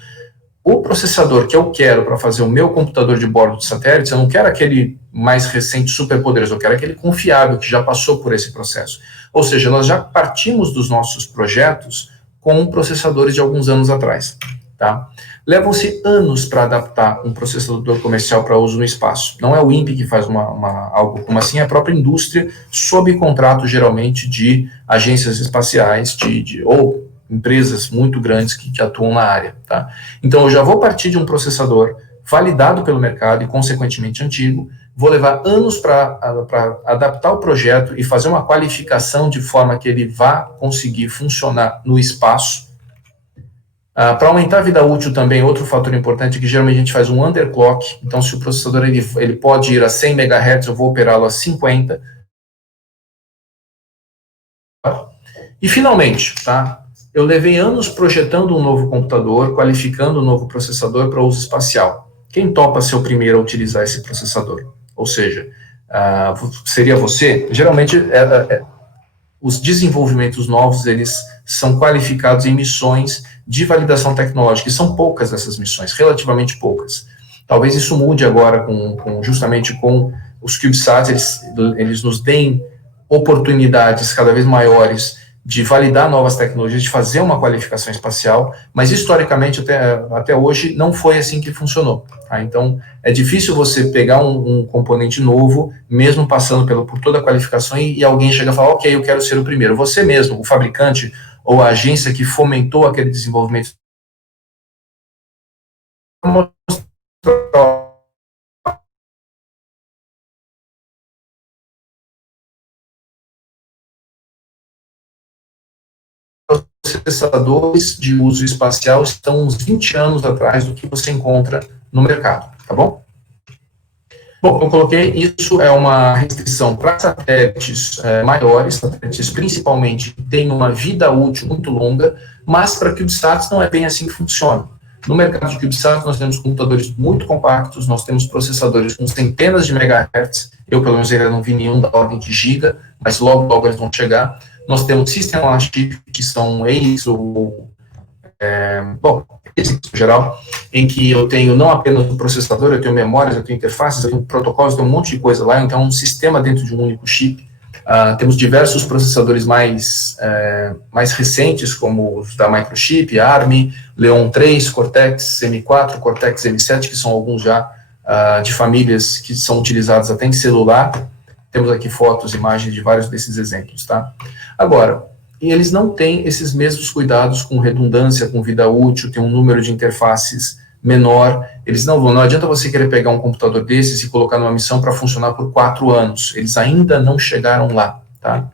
O processador que eu quero para fazer o meu computador de bordo de satélites, eu não quero aquele mais recente, super poderoso, eu quero aquele confiável, que já passou por esse processo. Ou seja, nós já partimos dos nossos projetos com processadores de alguns anos atrás. Tá? Levam-se anos para adaptar um processador comercial para uso no espaço. Não é o INPE que faz algo como assim, é a própria indústria, sob contrato, geralmente, de agências espaciais ou empresas muito grandes que atuam na área. Tá? Então, eu já vou partir de um processador validado pelo mercado e, consequentemente, antigo, vou levar anos para adaptar o projeto e fazer uma qualificação de forma que ele vá conseguir funcionar no espaço. Para aumentar a vida útil também, outro fator importante é que geralmente a gente faz um underclock, então se o processador ele pode ir a 100 MHz, eu vou operá-lo a 50. E finalmente, tá? Eu levei anos projetando um novo computador, qualificando um novo processador para uso espacial. Quem topa ser o primeiro a utilizar esse processador? Ou seja, seria você? Geralmente, os desenvolvimentos novos, eles são qualificados em missões de validação tecnológica, e são poucas essas missões, relativamente poucas. Talvez isso mude agora, justamente com os CubeSats, eles nos deem oportunidades cada vez maiores de validar novas tecnologias, de fazer uma qualificação espacial, mas historicamente até hoje não foi assim que funcionou. Tá? Então, é difícil você pegar um componente novo, mesmo passando por toda a qualificação, e alguém chega e fala, ok, eu quero ser o primeiro. Você mesmo, o fabricante ou a agência que fomentou aquele desenvolvimento, processadores de uso espacial estão uns 20 anos atrás do que você encontra no mercado, tá bom? Bom, eu coloquei, isso é uma restrição para satélites maiores, satélites principalmente que têm uma vida útil muito longa, mas para CubeSats não é bem assim que funciona. No mercado de CubeSats nós temos computadores muito compactos, nós temos processadores com centenas de megahertz, eu pelo menos ainda não vi nenhum da ordem de giga, mas logo, logo eles vão chegar. Nós temos sistemas on chip, que são ASICs ou ASICs em geral, em que eu tenho não apenas um processador, eu tenho memórias, eu tenho interfaces, eu tenho protocolos, eu tenho um monte de coisa lá, então é um sistema dentro de um único chip. Temos diversos processadores mais recentes, como os da Microchip, ARM, Leon 3, Cortex M4, Cortex M7, que são alguns já de famílias que são utilizados até em celular. Temos aqui fotos, imagens de vários desses exemplos, tá? Agora, eles não têm esses mesmos cuidados com redundância, com vida útil, tem um número de interfaces menor, eles não adianta você querer pegar um computador desses e colocar numa missão para funcionar por 4 anos, eles ainda não chegaram lá, tá?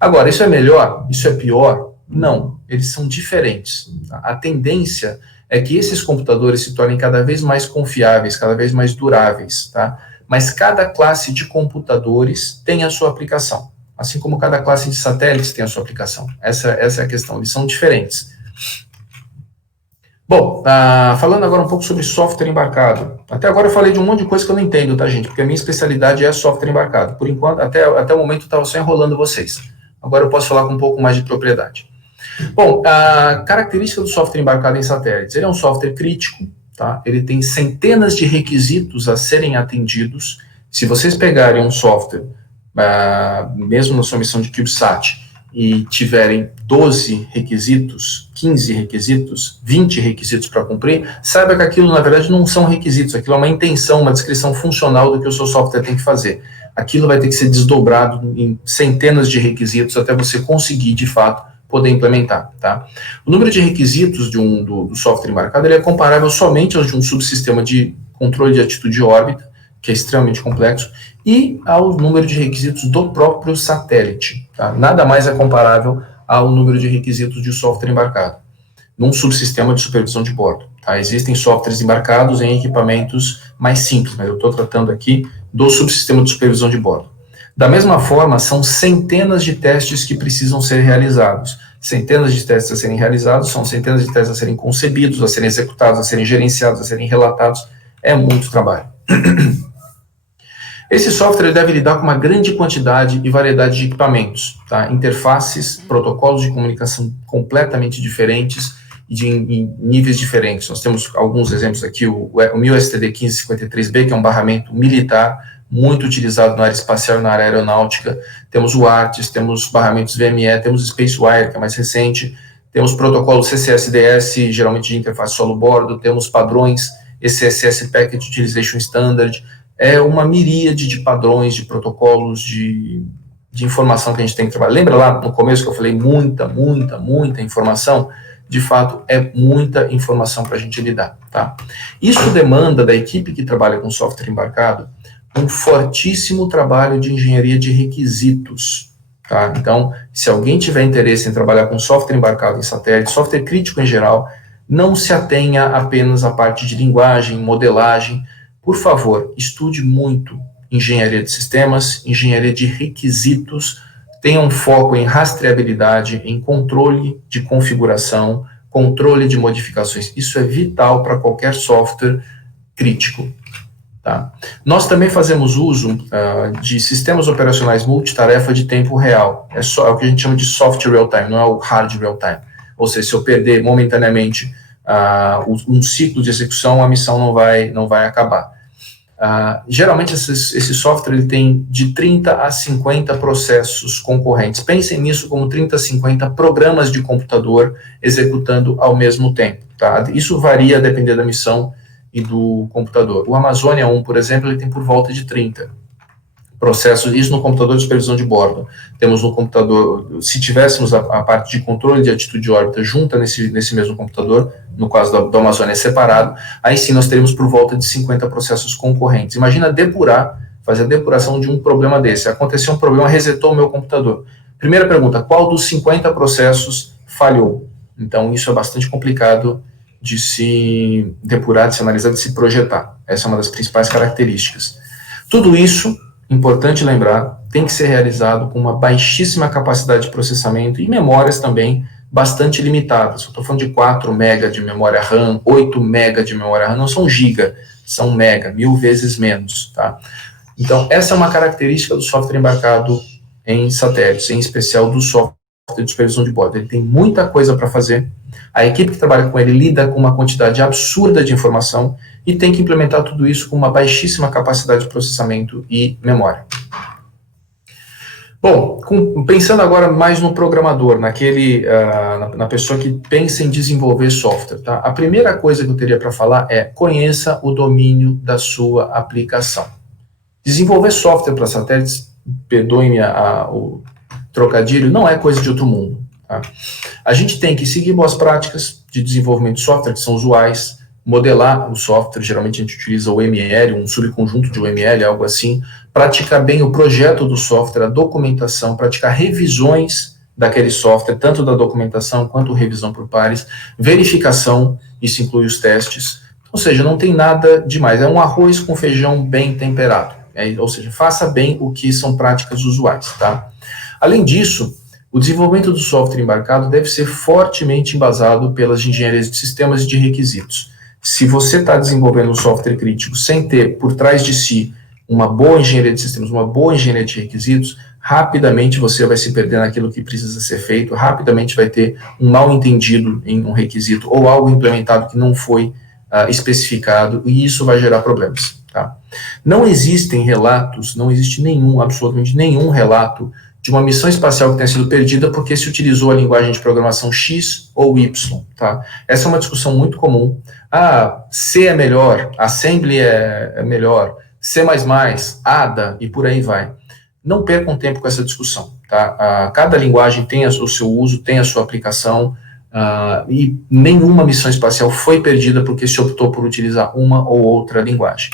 Agora, isso é melhor? Isso é pior? Não, eles são diferentes. A tendência é que esses computadores se tornem cada vez mais confiáveis, cada vez mais duráveis, tá? Mas cada classe de computadores tem a sua aplicação, assim como cada classe de satélites tem a sua aplicação. Essa é a questão, eles são diferentes. Bom, falando agora um pouco sobre software embarcado. Até agora eu falei de um monte de coisa que eu não entendo, tá, gente? Porque a minha especialidade é software embarcado. Por enquanto, até o momento, eu estava só enrolando vocês. Agora eu posso falar com um pouco mais de propriedade. Bom, a característica do software embarcado em satélites, ele é um software crítico, tá? Ele tem centenas de requisitos a serem atendidos. Se vocês pegarem um software, mesmo na sua missão de CubeSat, e tiverem 12 requisitos, 15 requisitos, 20 requisitos para cumprir, saiba que aquilo, na verdade, não são requisitos, aquilo é uma intenção, uma descrição funcional do que o seu software tem que fazer. Aquilo vai ter que ser desdobrado em centenas de requisitos até você conseguir, de fato, poder implementar, tá? O número de requisitos do software embarcado, ele é comparável somente aos de um subsistema de controle de atitude de órbita, que é extremamente complexo, e ao número de requisitos do próprio satélite, tá? Nada mais é comparável ao número de requisitos de software embarcado, num subsistema de supervisão de bordo, tá? Existem softwares embarcados em equipamentos mais simples, mas eu estou tratando aqui do subsistema de supervisão de bordo. Da mesma forma, são centenas de testes que precisam ser realizados. Centenas de testes a serem realizados, são centenas de testes a serem concebidos, a serem executados, a serem gerenciados, a serem relatados. É muito trabalho. Esse software deve lidar com uma grande quantidade e variedade de equipamentos, tá? Interfaces, protocolos de comunicação completamente diferentes e em níveis diferentes. Nós temos alguns exemplos aqui, o MIL-STD 1553B, que é um barramento militar, muito utilizado na área espacial e na área aeronáutica. Temos o ARTES, temos barramentos VME, temos o SpaceWire, que é mais recente, temos protocolo CCSDS, geralmente de interface solo-bordo, temos padrões ECSS Packet Utilization Standard, é uma miríade de padrões, de protocolos, de informação que a gente tem que trabalhar. Lembra lá no começo que eu falei muita informação? De fato, é muita informação para a gente lidar, tá? Isso demanda da equipe que trabalha com software embarcado um fortíssimo trabalho de engenharia de requisitos, tá? Então, se alguém tiver interesse em trabalhar com software embarcado em satélite, software crítico em geral, não se atenha apenas à parte de linguagem, modelagem. Por favor, estude muito engenharia de sistemas, engenharia de requisitos, tenha um foco em rastreabilidade, em controle de configuração, controle de modificações. Isso é vital para qualquer software crítico. Tá? Nós também fazemos uso de sistemas operacionais multitarefa de tempo real. É o que a gente chama de soft real-time, não é o hard real-time. Ou seja, se eu perder momentaneamente um ciclo de execução, a missão não vai acabar. Geralmente, esse software ele tem de 30 a 50 processos concorrentes. Pensem nisso como 30 a 50 programas de computador executando ao mesmo tempo. Tá? Isso varia a depender da missão e do computador. O Amazônia 1, por exemplo, ele tem por volta de 30 processos, isso no computador de supervisão de bordo. Temos no computador, se tivéssemos a parte de controle de atitude de órbita junta nesse mesmo computador, no caso do Amazônia separado, aí sim nós teríamos por volta de 50 processos concorrentes. Imagina fazer a depuração de um problema desse. Aconteceu um problema, resetou o meu computador. Primeira pergunta, qual dos 50 processos falhou? Então, isso é bastante complicado de se depurar, de se analisar, de se projetar. Essa é uma das principais características. Tudo isso, importante lembrar, tem que ser realizado com uma baixíssima capacidade de processamento e memórias também bastante limitadas. Eu estou falando de 4 MB de memória RAM, 8 MB de memória RAM, não são giga, são mega, 1000 vezes menos, tá? Então, essa é uma característica do software embarcado em satélites, em especial do software de supervisão de bordo. Ele tem muita coisa para fazer, a equipe que trabalha com ele lida com uma quantidade absurda de informação e tem que implementar tudo isso com uma baixíssima capacidade de processamento e memória. Bom, pensando agora mais no programador, na pessoa que pensa em desenvolver software, tá? A primeira coisa que eu teria para falar é: conheça o domínio da sua aplicação. Desenvolver software para satélites, perdoem-me o trocadilho, não é coisa de outro mundo. Tá? A gente tem que seguir boas práticas de desenvolvimento de software, que são usuais, modelar o software, geralmente a gente utiliza o UML, um subconjunto de UML, algo assim, praticar bem o projeto do software, a documentação, praticar revisões daquele software, tanto da documentação quanto revisão por pares, verificação, isso inclui os testes, ou seja, não tem nada demais, é um arroz com feijão bem temperado, ou seja, faça bem o que são práticas usuais, tá? Além disso, o desenvolvimento do software embarcado deve ser fortemente embasado pelas engenharias de sistemas e de requisitos. Se você está desenvolvendo um software crítico sem ter por trás de si uma boa engenharia de sistemas, uma boa engenharia de requisitos, rapidamente você vai se perder naquilo que precisa ser feito, rapidamente vai ter um mal entendido em um requisito ou algo implementado que não foi especificado, e isso vai gerar problemas. Tá? Não existem relatos, não existe absolutamente nenhum relato de uma missão espacial que tenha sido perdida porque se utilizou a linguagem de programação X ou Y, tá? Essa é uma discussão muito comum. C é melhor, Assembly é melhor, C++, ADA e por aí vai. Não percam tempo com essa discussão, tá? Cada linguagem tem o seu uso, tem a sua aplicação, e nenhuma missão espacial foi perdida porque se optou por utilizar uma ou outra linguagem.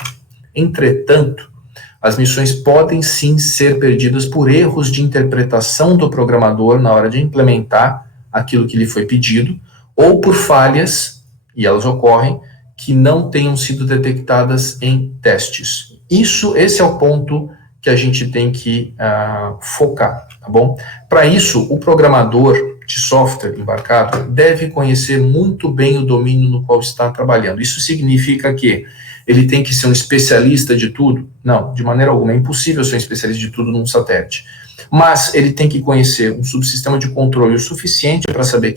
Entretanto, as missões podem sim ser perdidas por erros de interpretação do programador na hora de implementar aquilo que lhe foi pedido, ou por falhas, e elas ocorrem, que não tenham sido detectadas em testes. Esse é o ponto que a gente tem que focar, tá bom? Para isso, o programador de software embarcado deve conhecer muito bem o domínio no qual está trabalhando. Isso significa que ele tem que ser um especialista de tudo? Não, de maneira alguma. É impossível ser um especialista de tudo num satélite. Mas ele tem que conhecer um subsistema de controle o suficiente para saber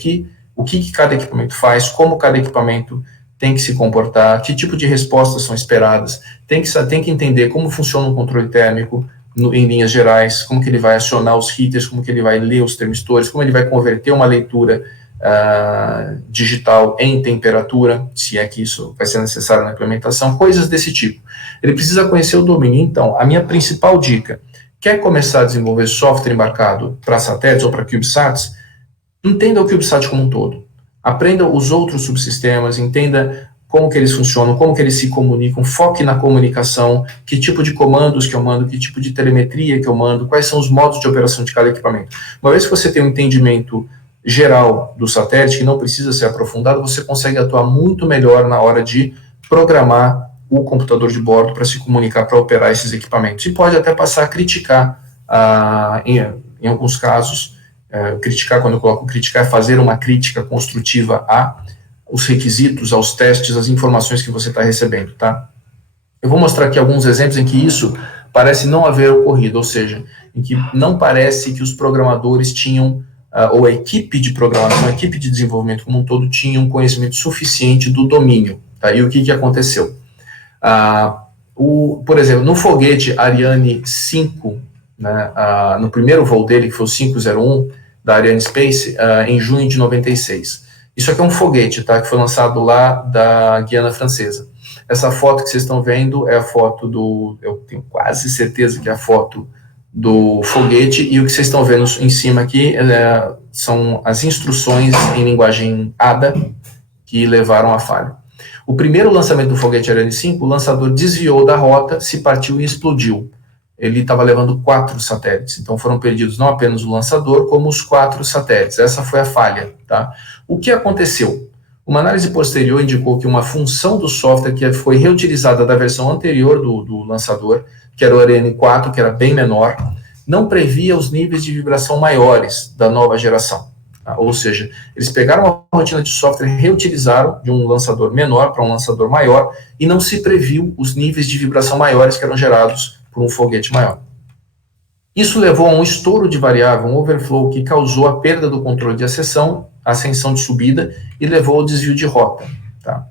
o que cada equipamento faz, como cada equipamento tem que se comportar, que tipo de respostas são esperadas, tem que entender como funciona o controle térmico em linhas gerais, como que ele vai acionar os heaters, como que ele vai ler os termistores, como ele vai converter uma leitura digital em temperatura, se é que isso vai ser necessário na implementação, coisas desse tipo. Ele precisa conhecer o domínio. Então, a minha principal dica: quer começar a desenvolver software embarcado para satélites ou para CubeSats? Entenda o CubeSat como um todo. Aprenda os outros subsistemas, entenda como que eles funcionam, como que eles se comunicam, foque na comunicação, que tipo de comandos que eu mando, que tipo de telemetria que eu mando, quais são os modos de operação de cada equipamento. Uma vez que você tem um entendimento geral do satélite, que não precisa ser aprofundado, você consegue atuar muito melhor na hora de programar o computador de bordo para se comunicar, para operar esses equipamentos. E pode até passar a criticar, em alguns casos, criticar, quando eu coloco criticar, é fazer uma crítica construtiva aos requisitos, aos testes, às informações que você está recebendo, tá? Eu vou mostrar aqui alguns exemplos em que isso parece não haver ocorrido, ou seja, em que não parece que os programadores tinham, ou a equipe de programação, a equipe de desenvolvimento como um todo, tinha um conhecimento suficiente do domínio, tá? E o que aconteceu? Por exemplo, no foguete Ariane 5, né, no primeiro voo dele, que foi o 501, da Ariane Space, em junho de 96. Isso aqui é um foguete, tá, que foi lançado lá da Guiana Francesa. Essa foto que vocês estão vendo é a foto eu tenho quase certeza que é a foto do foguete, e o que vocês estão vendo em cima aqui são as instruções em linguagem ADA que levaram à falha. O primeiro lançamento do foguete Ariane 5, o lançador desviou da rota, se partiu e explodiu. Ele estava levando 4 satélites, então foram perdidos não apenas o lançador, como os 4 satélites. Essa foi a falha, tá? O que aconteceu? Uma análise posterior indicou que uma função do software que foi reutilizada da versão anterior do lançador que era o Ariane 4, que era bem menor, não previa os níveis de vibração maiores da nova geração. Tá? Ou seja, eles pegaram uma rotina de software e reutilizaram de um lançador menor para um lançador maior e não se previu os níveis de vibração maiores que eram gerados por um foguete maior. Isso levou a um estouro de variável, um overflow, que causou a perda do controle de ascensão de subida e levou ao desvio de rota. Tá?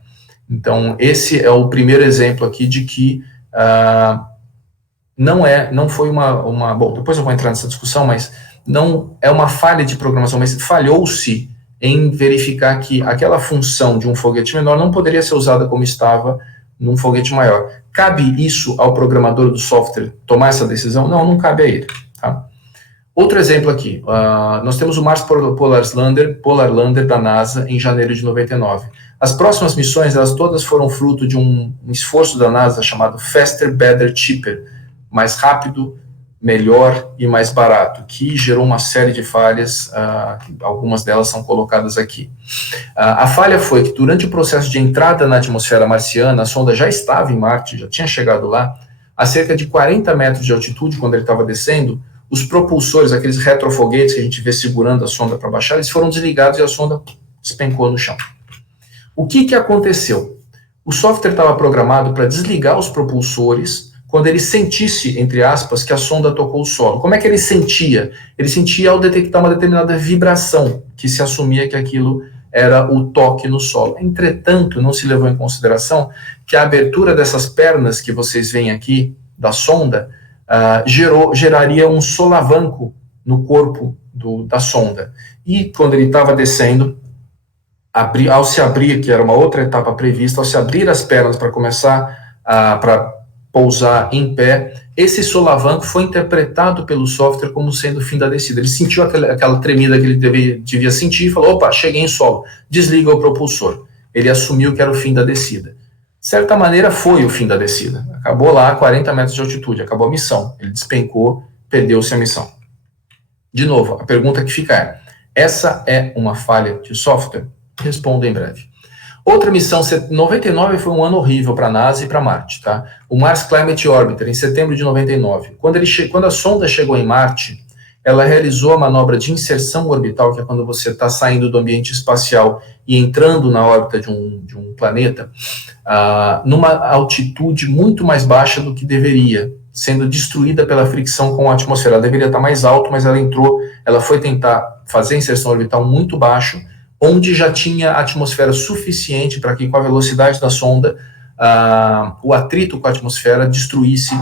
Então, esse é o primeiro exemplo aqui de que não foi uma... Bom, depois eu vou entrar nessa discussão, mas não é uma falha de programação, mas falhou-se em verificar que aquela função de um foguete menor não poderia ser usada como estava num foguete maior. Cabe isso ao programador do software tomar essa decisão? Não, não cabe a ele. Tá? Outro exemplo aqui, nós temos o Mars Polar Lander da NASA em janeiro de 99. As próximas missões, elas todas foram fruto de um esforço da NASA chamado Faster, Better, Cheaper, mais rápido, melhor e mais barato, que gerou uma série de falhas, algumas delas são colocadas aqui. A falha foi que durante o processo de entrada na atmosfera marciana, a sonda já estava em Marte, já tinha chegado lá, a cerca de 40 metros de altitude, quando ele estava descendo, os propulsores, aqueles retrofoguetes que a gente vê segurando a sonda para baixar, eles foram desligados e a sonda despencou no chão. O que aconteceu? O software estava programado para desligar os propulsores quando ele sentisse, entre aspas, que a sonda tocou o solo. Como é que ele sentia? Ele sentia ao detectar uma determinada vibração, que se assumia que aquilo era o toque no solo. Entretanto, não se levou em consideração que a abertura dessas pernas que vocês veem aqui, da sonda, geraria um solavanco no corpo da sonda. E quando ele estava descendo, ao se abrir, que era uma outra etapa prevista, ao se abrir as pernas para começar para pousar em pé, esse solavanco foi interpretado pelo software como sendo o fim da descida. Ele sentiu aquela tremida que ele devia sentir e falou, opa, cheguei em solo, desliga o propulsor. Ele assumiu que era o fim da descida. De certa maneira, foi o fim da descida. Acabou lá a 40 metros de altitude, acabou a missão. Ele despencou, perdeu-se a missão. De novo, a pergunta que fica é, essa é uma falha de software? Respondo em breve. Outra missão, 99 foi um ano horrível para a NASA e para Marte, tá? O Mars Climate Orbiter, em setembro de 99. Quando a sonda chegou em Marte, ela realizou a manobra de inserção orbital, que é quando você está saindo do ambiente espacial e entrando na órbita de um planeta, numa altitude muito mais baixa do que deveria, sendo destruída pela fricção com a atmosfera. Ela deveria estar mais alto, mas ela foi tentar fazer a inserção orbital muito baixo, onde já tinha atmosfera suficiente para que, com a velocidade da sonda, o atrito com a atmosfera destruísse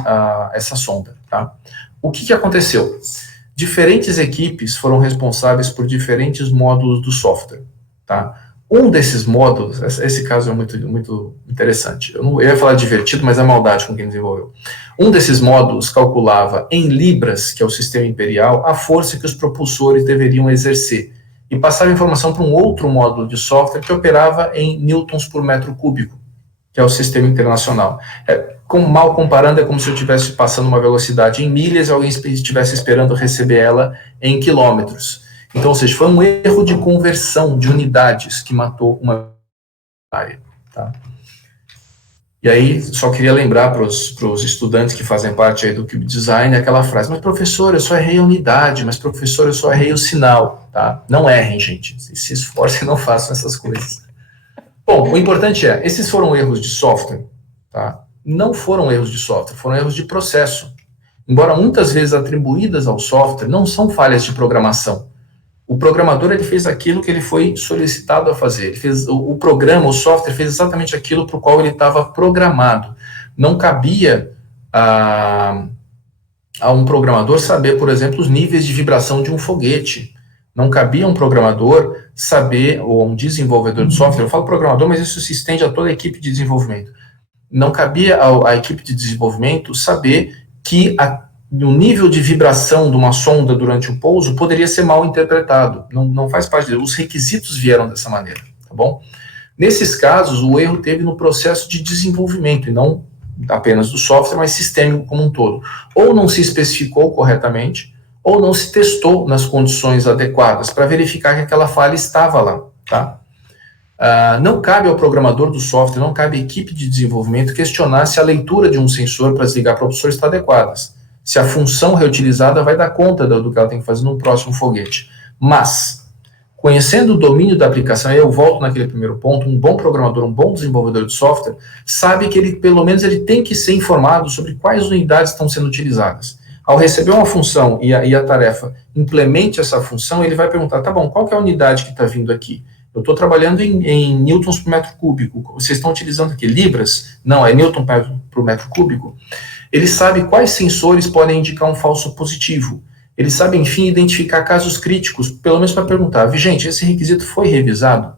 essa sonda. Tá? O que aconteceu? Diferentes equipes foram responsáveis por diferentes módulos do software. Tá? Um desses módulos, esse caso é muito, muito interessante, eu ia falar divertido, mas é maldade com quem desenvolveu. Um desses módulos calculava em libras, que é o sistema imperial, a força que os propulsores deveriam exercer, e passava informação para um outro módulo de software que operava em newtons por metro cúbico, que é o sistema internacional. Mal comparando, é como se eu estivesse passando uma velocidade em milhas e alguém estivesse esperando receber ela em quilômetros. Então, ou seja, foi um erro de conversão de unidades que matou uma área. Tá? E aí, só queria lembrar para os estudantes que fazem parte aí do Cube Design aquela frase, mas professor, eu só errei a unidade, mas professor, eu só errei o sinal. Tá? Não errem, gente. Se esforcem e não façam essas coisas. Bom, o importante é, esses foram erros de software, tá? Não foram erros de software, foram erros de processo. Embora muitas vezes atribuídas ao software, não são falhas de programação. O programador ele fez aquilo que ele foi solicitado a fazer. Ele fez, o programa, o software, fez exatamente aquilo para o qual ele estava programado. Não cabia a um programador saber, por exemplo, os níveis de vibração de um foguete. Não cabia a um programador saber, ou a um desenvolvedor de software, eu falo programador, mas isso se estende a toda a equipe de desenvolvimento. Não cabia à equipe de desenvolvimento saber que o nível de vibração de uma sonda durante o pouso poderia ser mal interpretado. Não faz parte dele. Os requisitos vieram dessa maneira, tá bom? Nesses casos, o erro teve no processo de desenvolvimento, e não apenas do software, mas sistêmico como um todo. Ou não se especificou corretamente, ou não se testou nas condições adequadas para verificar que aquela falha estava lá, tá? Não cabe ao programador do software, não cabe à equipe de desenvolvimento questionar se a leitura de um sensor para desligar propulsor está adequada, se a função reutilizada vai dar conta do que ela tem que fazer no próximo foguete. Mas, conhecendo o domínio da aplicação, aí eu volto naquele primeiro ponto, um bom programador, um bom desenvolvedor de software, sabe que ele, pelo menos, ele tem que ser informado sobre quais unidades estão sendo utilizadas. Ao receber uma função e a tarefa implemente essa função, ele vai perguntar, tá bom, qual que é a unidade que está vindo aqui? Eu estou trabalhando em newtons por metro cúbico, vocês estão utilizando aqui libras? Não, é newton por metro cúbico. Ele sabe quais sensores podem indicar um falso positivo. Ele sabe, enfim, identificar casos críticos, pelo menos para perguntar, gente, esse requisito foi revisado?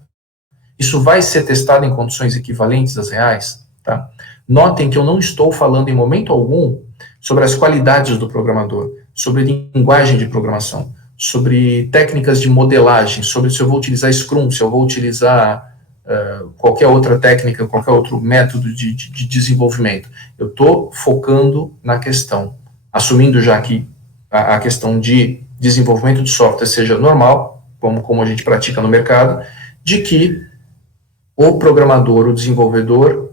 Isso vai ser testado em condições equivalentes às reais? Tá? Notem que eu não estou falando em momento algum sobre as qualidades do programador, sobre linguagem de programação, sobre técnicas de modelagem, sobre se eu vou utilizar Scrum, se eu vou utilizar qualquer outra técnica, qualquer outro método de desenvolvimento. Eu estou focando na questão, assumindo já que a questão de desenvolvimento de software seja normal, como a gente pratica no mercado, de que o programador, o desenvolvedor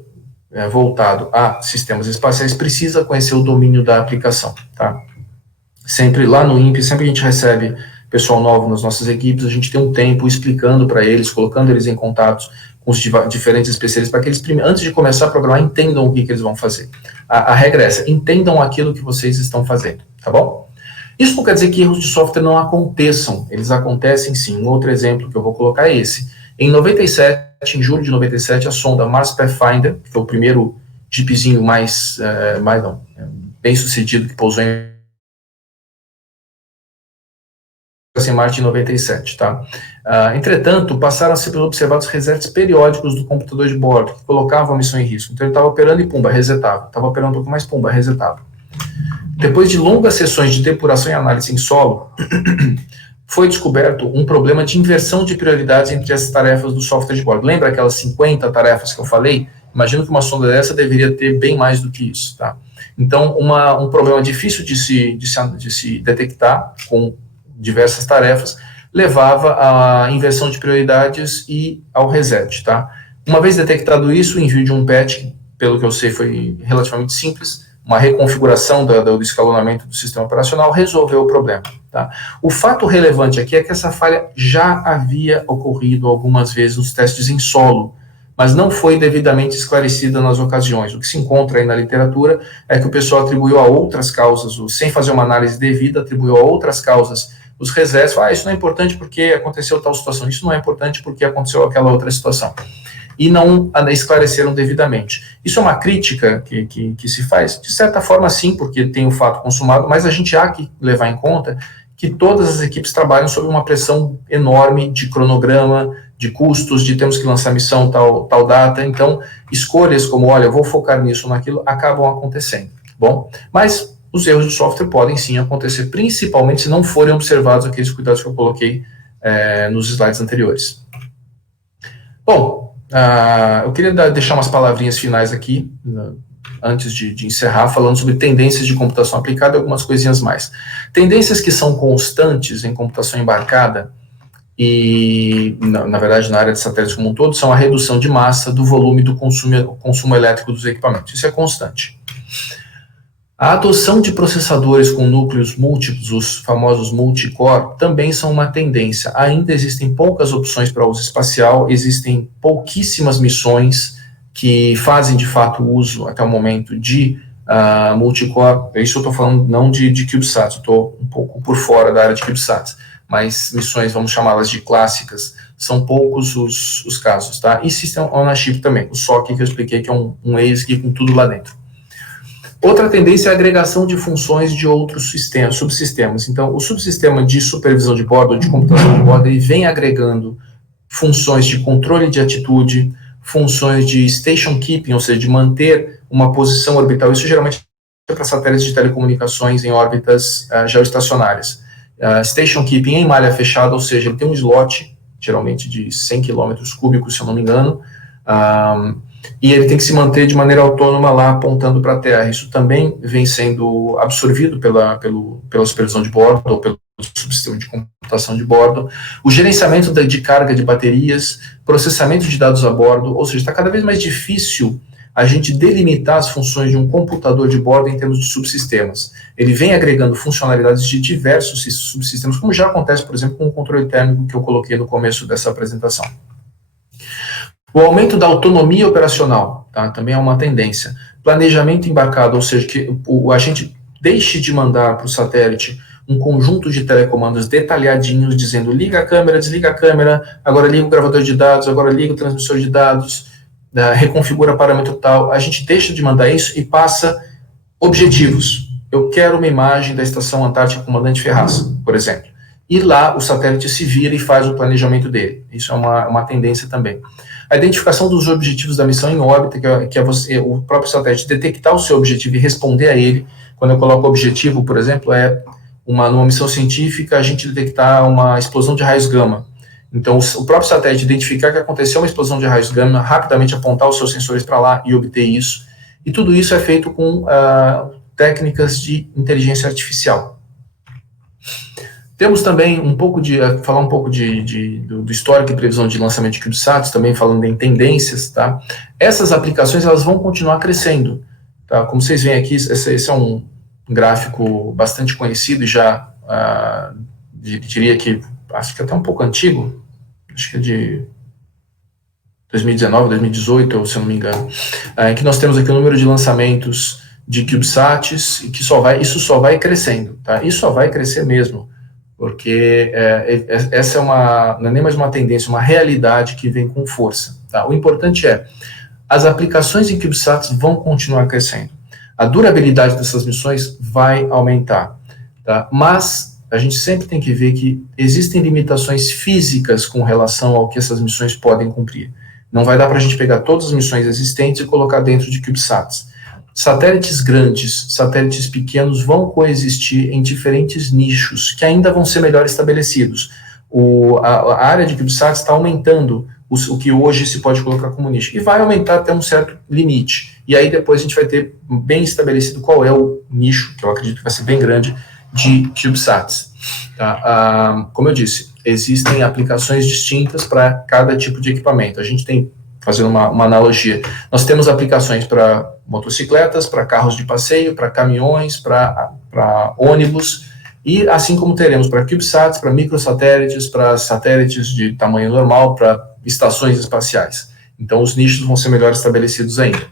voltado a sistemas espaciais precisa conhecer o domínio da aplicação, tá? Sempre lá no INPE, sempre que a gente recebe pessoal novo nas nossas equipes, a gente tem um tempo explicando para eles, colocando eles em contatos com os diferentes especialistas, para que eles, antes de começar a programar, entendam o que eles vão fazer. A regra é essa, entendam aquilo que vocês estão fazendo, tá bom? Isso não quer dizer que erros de software não aconteçam, eles acontecem sim. Um outro exemplo que eu vou colocar é esse. Em 97, em julho de 97, a sonda Mars Pathfinder, que foi o primeiro jeepzinho bem sucedido que pousou em Marte em 97, tá? Entretanto, passaram a ser observados resets periódicos do computador de bordo, que colocavam a missão em risco. Então ele estava operando e pumba, resetava. Estava operando um pouco mais, pumba, resetava. Depois de longas sessões de depuração e análise em solo, foi descoberto um problema de inversão de prioridades entre as tarefas do software de bordo. Lembra aquelas 50 tarefas que eu falei? Imagino que uma sonda dessa deveria ter bem mais do que isso, tá? Então, um problema difícil de se detectar com diversas tarefas, levava à inversão de prioridades e ao reset, tá? Uma vez detectado isso, o envio de um patch, pelo que eu sei, foi relativamente simples, uma reconfiguração do escalonamento do sistema operacional resolveu o problema, tá? O fato relevante aqui é que essa falha já havia ocorrido algumas vezes nos testes em solo, mas não foi devidamente esclarecida nas ocasiões. O que se encontra aí na literatura é que o pessoal atribuiu a outras causas, sem fazer uma análise devida, atribuiu a outras causas os resets, isso não é importante porque aconteceu tal situação, isso não é importante porque aconteceu aquela outra situação. E não esclareceram devidamente. Isso é uma crítica que se faz? De certa forma, sim, porque tem o fato consumado, mas a gente há que levar em conta que todas as equipes trabalham sob uma pressão enorme de cronograma, de custos, de temos que lançar missão tal data, então escolhas como, olha, eu vou focar nisso ou naquilo, acabam acontecendo, bom? Mas os erros de software podem sim acontecer, principalmente se não forem observados aqueles cuidados que eu coloquei nos slides anteriores. Bom, eu queria deixar umas palavrinhas finais aqui, antes de encerrar, falando sobre tendências de computação aplicada e algumas coisinhas mais. Tendências que são constantes em computação embarcada e, na verdade, na área de satélites como um todo, são a redução de massa, do volume do consumo elétrico dos equipamentos. Isso é constante. A adoção de processadores com núcleos múltiplos, os famosos multicore, também são uma tendência. Ainda existem poucas opções para uso espacial, existem pouquíssimas missões que fazem, de fato, uso, até o momento, de multicore. Isso eu estou falando não de CubeSats, eu estou um pouco por fora da área de CubeSats, mas missões, vamos chamá-las de clássicas, são poucos os casos, tá? E System on a Chip também, o SOC que eu expliquei, que é um ASIC com tudo lá dentro. Outra tendência é a agregação de funções de outros subsistemas. Então, o subsistema de supervisão de bordo, de computação de bordo, ele vem agregando funções de controle de atitude, funções de station keeping, ou seja, de manter uma posição orbital. Isso geralmente é para satélites de telecomunicações em órbitas geoestacionárias. Station keeping em malha fechada, ou seja, ele tem um slot, geralmente de 100 km cúbicos, se eu não me engano, e ele tem que se manter de maneira autônoma lá, apontando para a Terra. Isso também vem sendo absorvido pela supervisão de bordo, ou pelo subsistema de computação de bordo, o gerenciamento de carga de baterias, processamento de dados a bordo, ou seja, está cada vez mais difícil a gente delimitar as funções de um computador de bordo em termos de subsistemas. Ele vem agregando funcionalidades de diversos subsistemas, como já acontece, por exemplo, com o controle térmico que eu coloquei no começo dessa apresentação. O aumento da autonomia operacional, tá, também é uma tendência. Planejamento embarcado, ou seja, que a gente deixe de mandar para o satélite um conjunto de telecomandos detalhadinhos, dizendo liga a câmera, desliga a câmera, agora liga o gravador de dados, agora liga o transmissor de dados, reconfigura parâmetro tal. A gente deixa de mandar isso e passa objetivos. Eu quero uma imagem da Estação Antártica Comandante Ferraz, por exemplo. E lá o satélite se vira e faz o planejamento dele. Isso é uma tendência também. A identificação dos objetivos da missão em órbita, que é você, o próprio satélite detectar o seu objetivo e responder a ele. Quando eu coloco objetivo, por exemplo, numa missão científica, a gente detectar uma explosão de raios gama. Então, o próprio satélite identificar que aconteceu uma explosão de raios gama, rapidamente apontar os seus sensores para lá e obter isso. E tudo isso é feito com técnicas de inteligência artificial. Temos também falar um pouco do histórico e previsão de lançamento de CubeSats, também falando em tendências, tá? Essas aplicações, elas vão continuar crescendo, tá? Como vocês veem aqui, esse é um gráfico bastante conhecido, já diria que, acho que até um pouco antigo, acho que é de 2019, 2018, se eu não me engano, em que nós temos aqui o número de lançamentos de CubeSats, e que isso só vai crescendo, tá? Isso só vai crescer mesmo, porque essa não é nem mais uma tendência, uma realidade que vem com força, tá? O importante as aplicações em CubeSats vão continuar crescendo, a durabilidade dessas missões vai aumentar, tá? Mas a gente sempre tem que ver que existem limitações físicas com relação ao que essas missões podem cumprir. Não vai dar para a gente pegar todas as missões existentes e colocar dentro de CubeSats. Satélites grandes, satélites pequenos vão coexistir em diferentes nichos que ainda vão ser melhor estabelecidos. A área de CubeSats está aumentando o que hoje se pode colocar como nicho, e vai aumentar até um certo limite. E aí depois a gente vai ter bem estabelecido qual é o nicho, que eu acredito que vai ser bem grande, de CubeSats. Tá? Como eu disse, existem aplicações distintas para cada tipo de equipamento. A gente tem, fazendo uma analogia, nós temos aplicações para motocicletas, para carros de passeio, para caminhões, para ônibus, e assim como teremos para CubeSats, para microsatélites, para satélites de tamanho normal, para estações espaciais. Então, os nichos vão ser melhor estabelecidos ainda.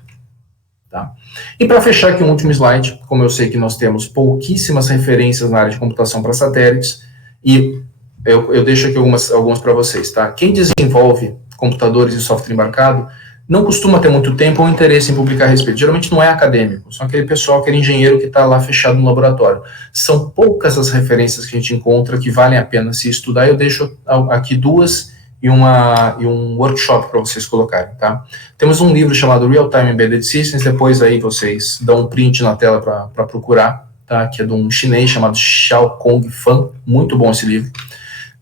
Tá? E para fechar aqui um último slide, como eu sei que nós temos pouquíssimas referências na área de computação para satélites, e eu deixo aqui algumas para vocês. Tá? Quem desenvolve computadores e software embarcado não costuma ter muito tempo ou interesse em publicar a respeito. Geralmente não é acadêmico, são aquele pessoal, aquele engenheiro que está lá fechado no laboratório. São poucas as referências que a gente encontra que valem a pena se estudar. Eu deixo aqui duas e um workshop para vocês colocarem, tá? Temos um livro chamado Real Time Embedded Systems, depois aí vocês dão um print na tela para procurar, tá? Que é de um chinês chamado Xiaokong Fan, muito bom esse livro.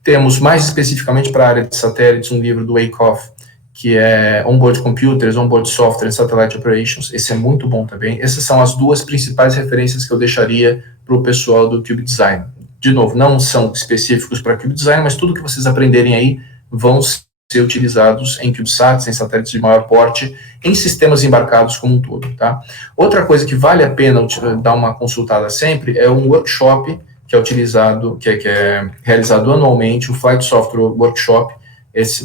Temos, mais especificamente para a área de satélites, um livro do Wyckoff, que é Onboard Computers, Onboard Software and Satellite Operations. Esse é muito bom também. Essas são as duas principais referências que eu deixaria para o pessoal do Cube Design. De novo, não são específicos para Cube Design, mas tudo que vocês aprenderem aí vão ser utilizados em CubeSats, em satélites de maior porte, em sistemas embarcados como um todo. Tá? Outra coisa que vale a pena dar uma consultada sempre é um workshop que é utilizado, que é realizado anualmente, o Flight Software Workshop.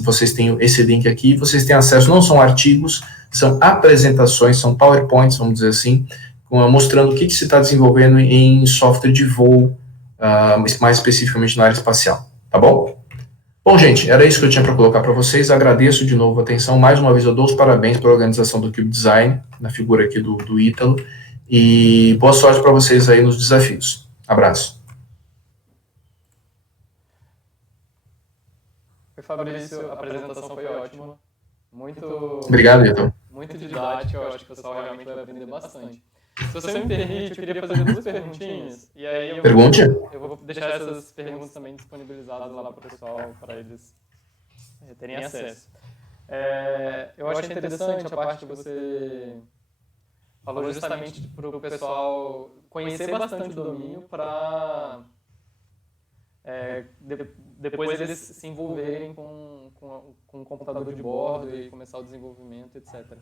Vocês têm esse link aqui, vocês têm acesso, não são artigos, são apresentações, são PowerPoints, vamos dizer assim, mostrando o que se está desenvolvendo em software de voo, mais especificamente na área espacial, tá bom? Bom, gente, era isso que eu tinha para colocar para vocês, agradeço de novo a atenção, mais uma vez eu dou os parabéns pela organização do Cube Design, na figura aqui do Ítalo, e boa sorte para vocês aí nos desafios. Abraço. Fabrício, a apresentação foi ótima. Obrigado, Ítalo. Muito didática, eu acho que o pessoal realmente vai aprender bastante. Se você me permite, eu queria fazer duas perguntinhas. E aí Pergunte. Eu vou deixar essas perguntas também disponibilizadas lá para o pessoal, para eles terem acesso. Eu achei interessante a parte que você falou justamente para o pessoal conhecer bastante o domínio para depois eles se envolverem com o computador de bordo e começar o desenvolvimento, etc.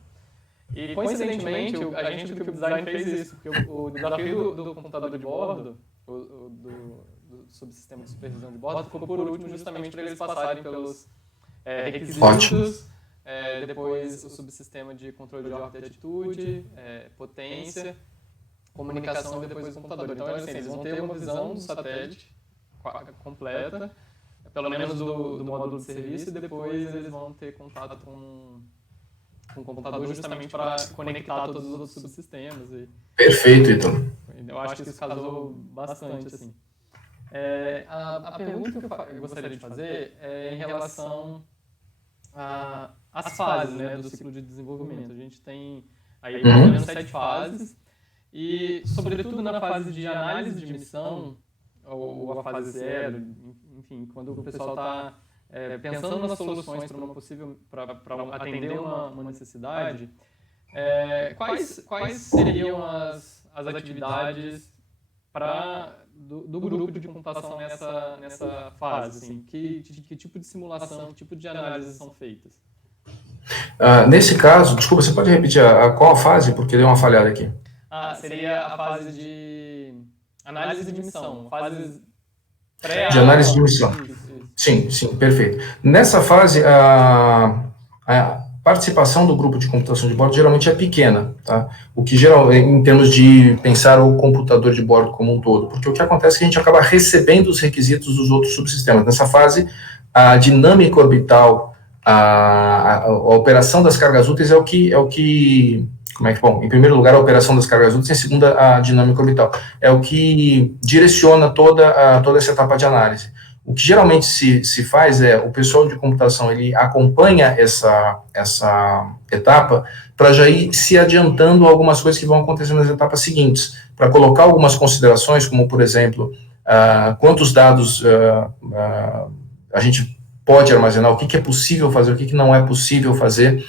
E, coincidentemente, a gente do Cube Design fez isso, porque o desafio do computador de bordo, do subsistema de supervisão de bordo, ficou por último justamente para eles passarem pelos requisitos, depois o subsistema de controle de órbita e atitude, potência, comunicação e depois o computador. Então, assim, eles vão ter uma visão do satélite completa, pelo menos do módulo de serviço, e depois eles vão ter contato com o computador justamente para conectar todos os outros subsistemas. Perfeito, Ítalo. Eu acho que isso casou bastante, assim. A pergunta que eu gostaria de fazer é em relação às fases, né, do ciclo de desenvolvimento. A gente tem aí pelo menos 7 fases, e sobretudo na fase de análise de missão, ou a fase 0, enfim, quando o pessoal está pensando nas soluções para atender uma necessidade, quais seriam as atividades do grupo de computação nessa fase? Assim? Que tipo de simulação, que tipo de análise são feitas? Nesse caso, desculpa, você pode repetir qual a fase, porque deu uma falhada aqui. Seria a fase de análise de missão, fase de análise de missão. Sim, perfeito. Nessa fase, a participação do grupo de computação de bordo geralmente é pequena, tá? O que em termos de pensar o computador de bordo como um todo, porque o que acontece é que a gente acaba recebendo os requisitos dos outros subsistemas. Nessa fase, a dinâmica orbital, a operação das cargas úteis é o que bom, em primeiro lugar, a operação das cargas úteis, em segunda, a dinâmica orbital. É o que direciona toda essa etapa de análise. O que geralmente se faz o pessoal de computação, ele acompanha essa etapa para já ir se adiantando algumas coisas que vão acontecer nas etapas seguintes, para colocar algumas considerações, como, por exemplo, quantos dados a gente pode armazenar, o que é possível fazer, o que não é possível fazer,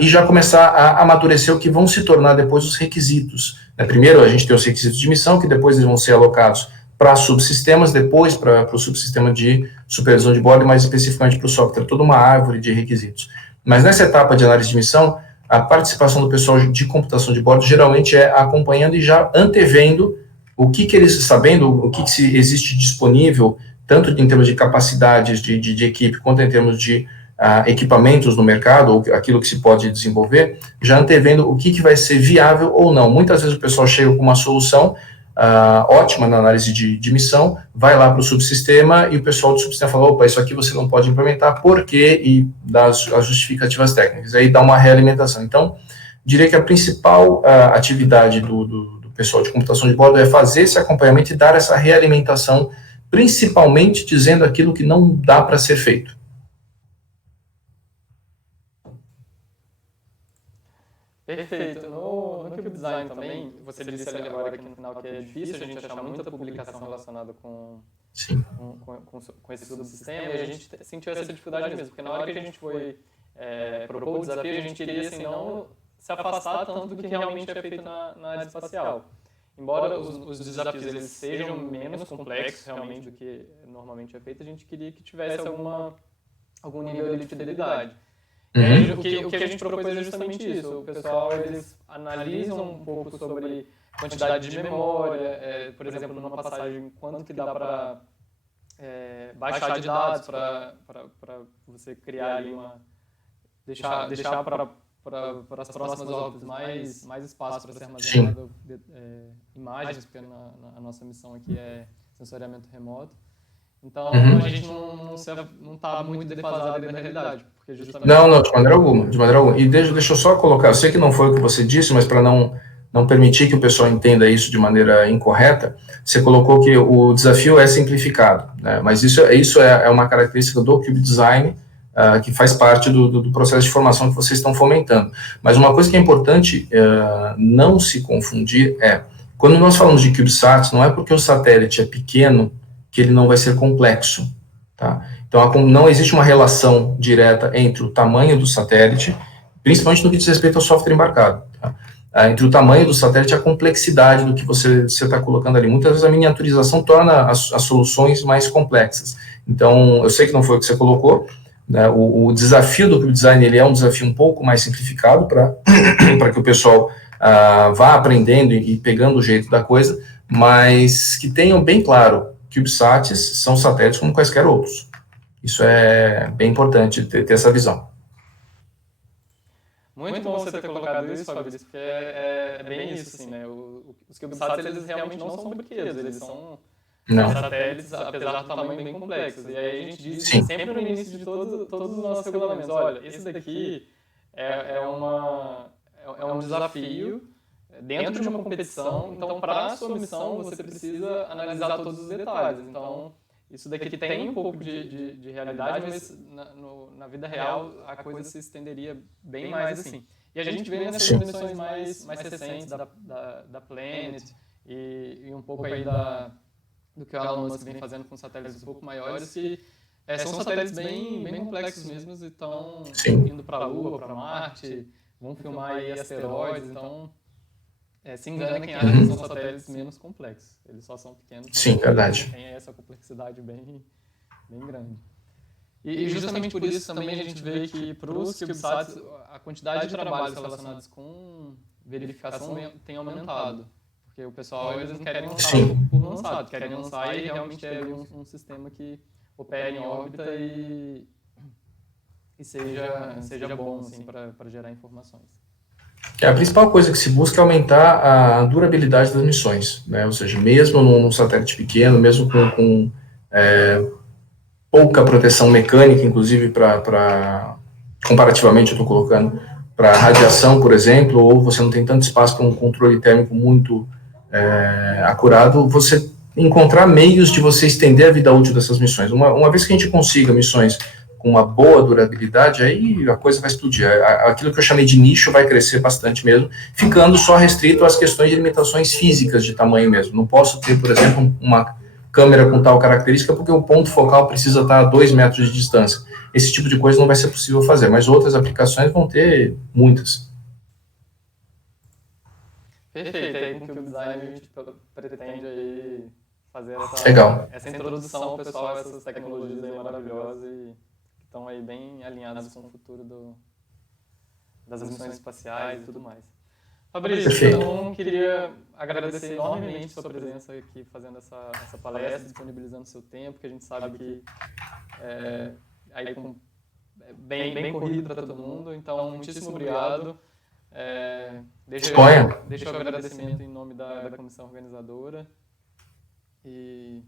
e já começar a amadurecer o que vão se tornar depois os requisitos. Primeiro, a gente tem os requisitos de missão, que depois eles vão ser alocados para subsistemas, depois para o subsistema de supervisão de bordo, e mais especificamente para o software, toda uma árvore de requisitos. Mas nessa etapa de análise de missão, a participação do pessoal de computação de bordo geralmente é acompanhando e já antevendo o que eles, sabendo o que existe disponível, tanto em termos de capacidades de equipe, quanto em termos de equipamentos no mercado, ou aquilo que se pode desenvolver, já antevendo o que vai ser viável ou não. Muitas vezes o pessoal chega com uma solução ótima na análise de missão, vai lá para o subsistema e o pessoal do subsistema fala, opa, isso aqui você não pode implementar, por quê? E dá as justificativas técnicas, aí dá uma realimentação. Então, diria que a principal atividade do pessoal de computação de bordo é fazer esse acompanhamento e dar essa realimentação, principalmente dizendo aquilo que não dá para ser feito. Perfeito. No Cube Design também, você disse ali agora aqui no final que é difícil a gente achar muita publicação relacionada com esse subsistema, e a gente sentiu essa dificuldade mesmo, porque na hora que a gente foi propor o desafio, a gente queria assim, não se afastar tanto do que realmente é feito na área espacial. Embora os desafios eles sejam menos complexos realmente do que normalmente é feito, a gente queria que tivesse algum nível de fidelidade. O que a gente propôs é justamente isso. O pessoal, eles analisam um pouco sobre quantidade de memória, por exemplo, numa passagem, quanto que dá para baixar de dados para você criar ali deixar para as próximas órbitas mais espaço para ser armazenado imagens, porque a nossa missão aqui é sensoriamento remoto. Então, a gente não está muito defasado da realidade. Porque justamente... Não, de maneira alguma. E deixa eu só colocar, eu sei que não foi o que você disse, mas para não permitir que o pessoal entenda isso de maneira incorreta, você colocou que o desafio é simplificado, né? Mas isso é uma característica do Cube Design, que faz parte do processo de formação que vocês estão fomentando. Mas uma coisa que é importante não se confundir quando nós falamos de CubeSats, não é porque o satélite é pequeno que ele não vai ser complexo, tá? Então, não existe uma relação direta entre o tamanho do satélite, principalmente no que diz respeito ao software embarcado, tá? entre o tamanho do satélite e a complexidade do que você está colocando ali. Muitas vezes a miniaturização torna as soluções mais complexas. Então, eu sei que não foi o que você colocou, né, o desafio do Cube Design ele é um desafio um pouco mais simplificado para que o pessoal vá aprendendo e pegando o jeito da coisa, mas que tenham bem claro que CubeSats são satélites como quaisquer outros. Isso é bem importante ter essa visão. Muito bom você ter colocado isso, Fabrício, porque é bem isso, assim, né? Os CubeSats, eles realmente não são brinquedos, eles são satélites, apesar do tamanho bem complexos. E aí a gente diz sempre no início de todos os nossos regulamentos, olha, esse daqui é um desafio dentro de uma competição, então para a sua missão você precisa analisar todos os detalhes. Então, isso daqui tem um pouco de realidade, mas na vida real a coisa se estenderia bem mais assim. E a gente vê nessas missões mais recentes da Planet e um pouco aí do que o Elon Musk vem fazendo com satélites um pouco maiores, que são satélites bem complexos mesmo, e estão indo para a Lua, para Marte, vão filmar aí asteroides, então se engana quem acha que são satélites menos complexos. Eles só são pequenos. Sim, verdade. Tem essa complexidade bem grande. E justamente por isso também a gente vê que para os CubeSats a quantidade de trabalhos relacionados com verificação tem aumentado. Porque o pessoal, eles não querem lançar por lançado, querem lançar e realmente ter um sistema que opere em órbita e seja bom assim, para gerar informações. A principal coisa que se busca é aumentar a durabilidade das missões, né? Ou seja, mesmo num satélite pequeno, mesmo com pouca proteção mecânica, inclusive comparativamente, eu estou colocando, para radiação, por exemplo, ou você não tem tanto espaço para um controle térmico muito acurado, você encontrar meios de você estender a vida útil dessas missões. Uma vez que a gente consiga missões com uma boa durabilidade, aí a coisa vai explodir. Aquilo que eu chamei de nicho vai crescer bastante mesmo, ficando só restrito às questões de limitações físicas de tamanho mesmo. Não posso ter, por exemplo, uma câmera com tal característica porque o ponto focal precisa estar a 2 metros de distância. Esse tipo de coisa não vai ser possível fazer, mas outras aplicações vão ter muitas. Perfeito, aí com o Cube Design a gente pretende aí fazer essa introdução ao pessoal a essas tecnologias aí maravilhosas e que estão aí bem alinhadas com o futuro das missões espaciais e tudo mais. Fabrício, então queria agradecer enormemente sua presença aqui fazendo essa palestra, disponibilizando seu tempo, que a gente sabe que é bem corrido para todo mundo, então muitíssimo obrigado. Deixa o agradecimento em nome da comissão organizadora e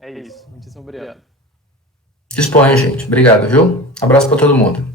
é isso, muitíssimo obrigado. Disponha, gente. Obrigado, viu? Abraço para todo mundo.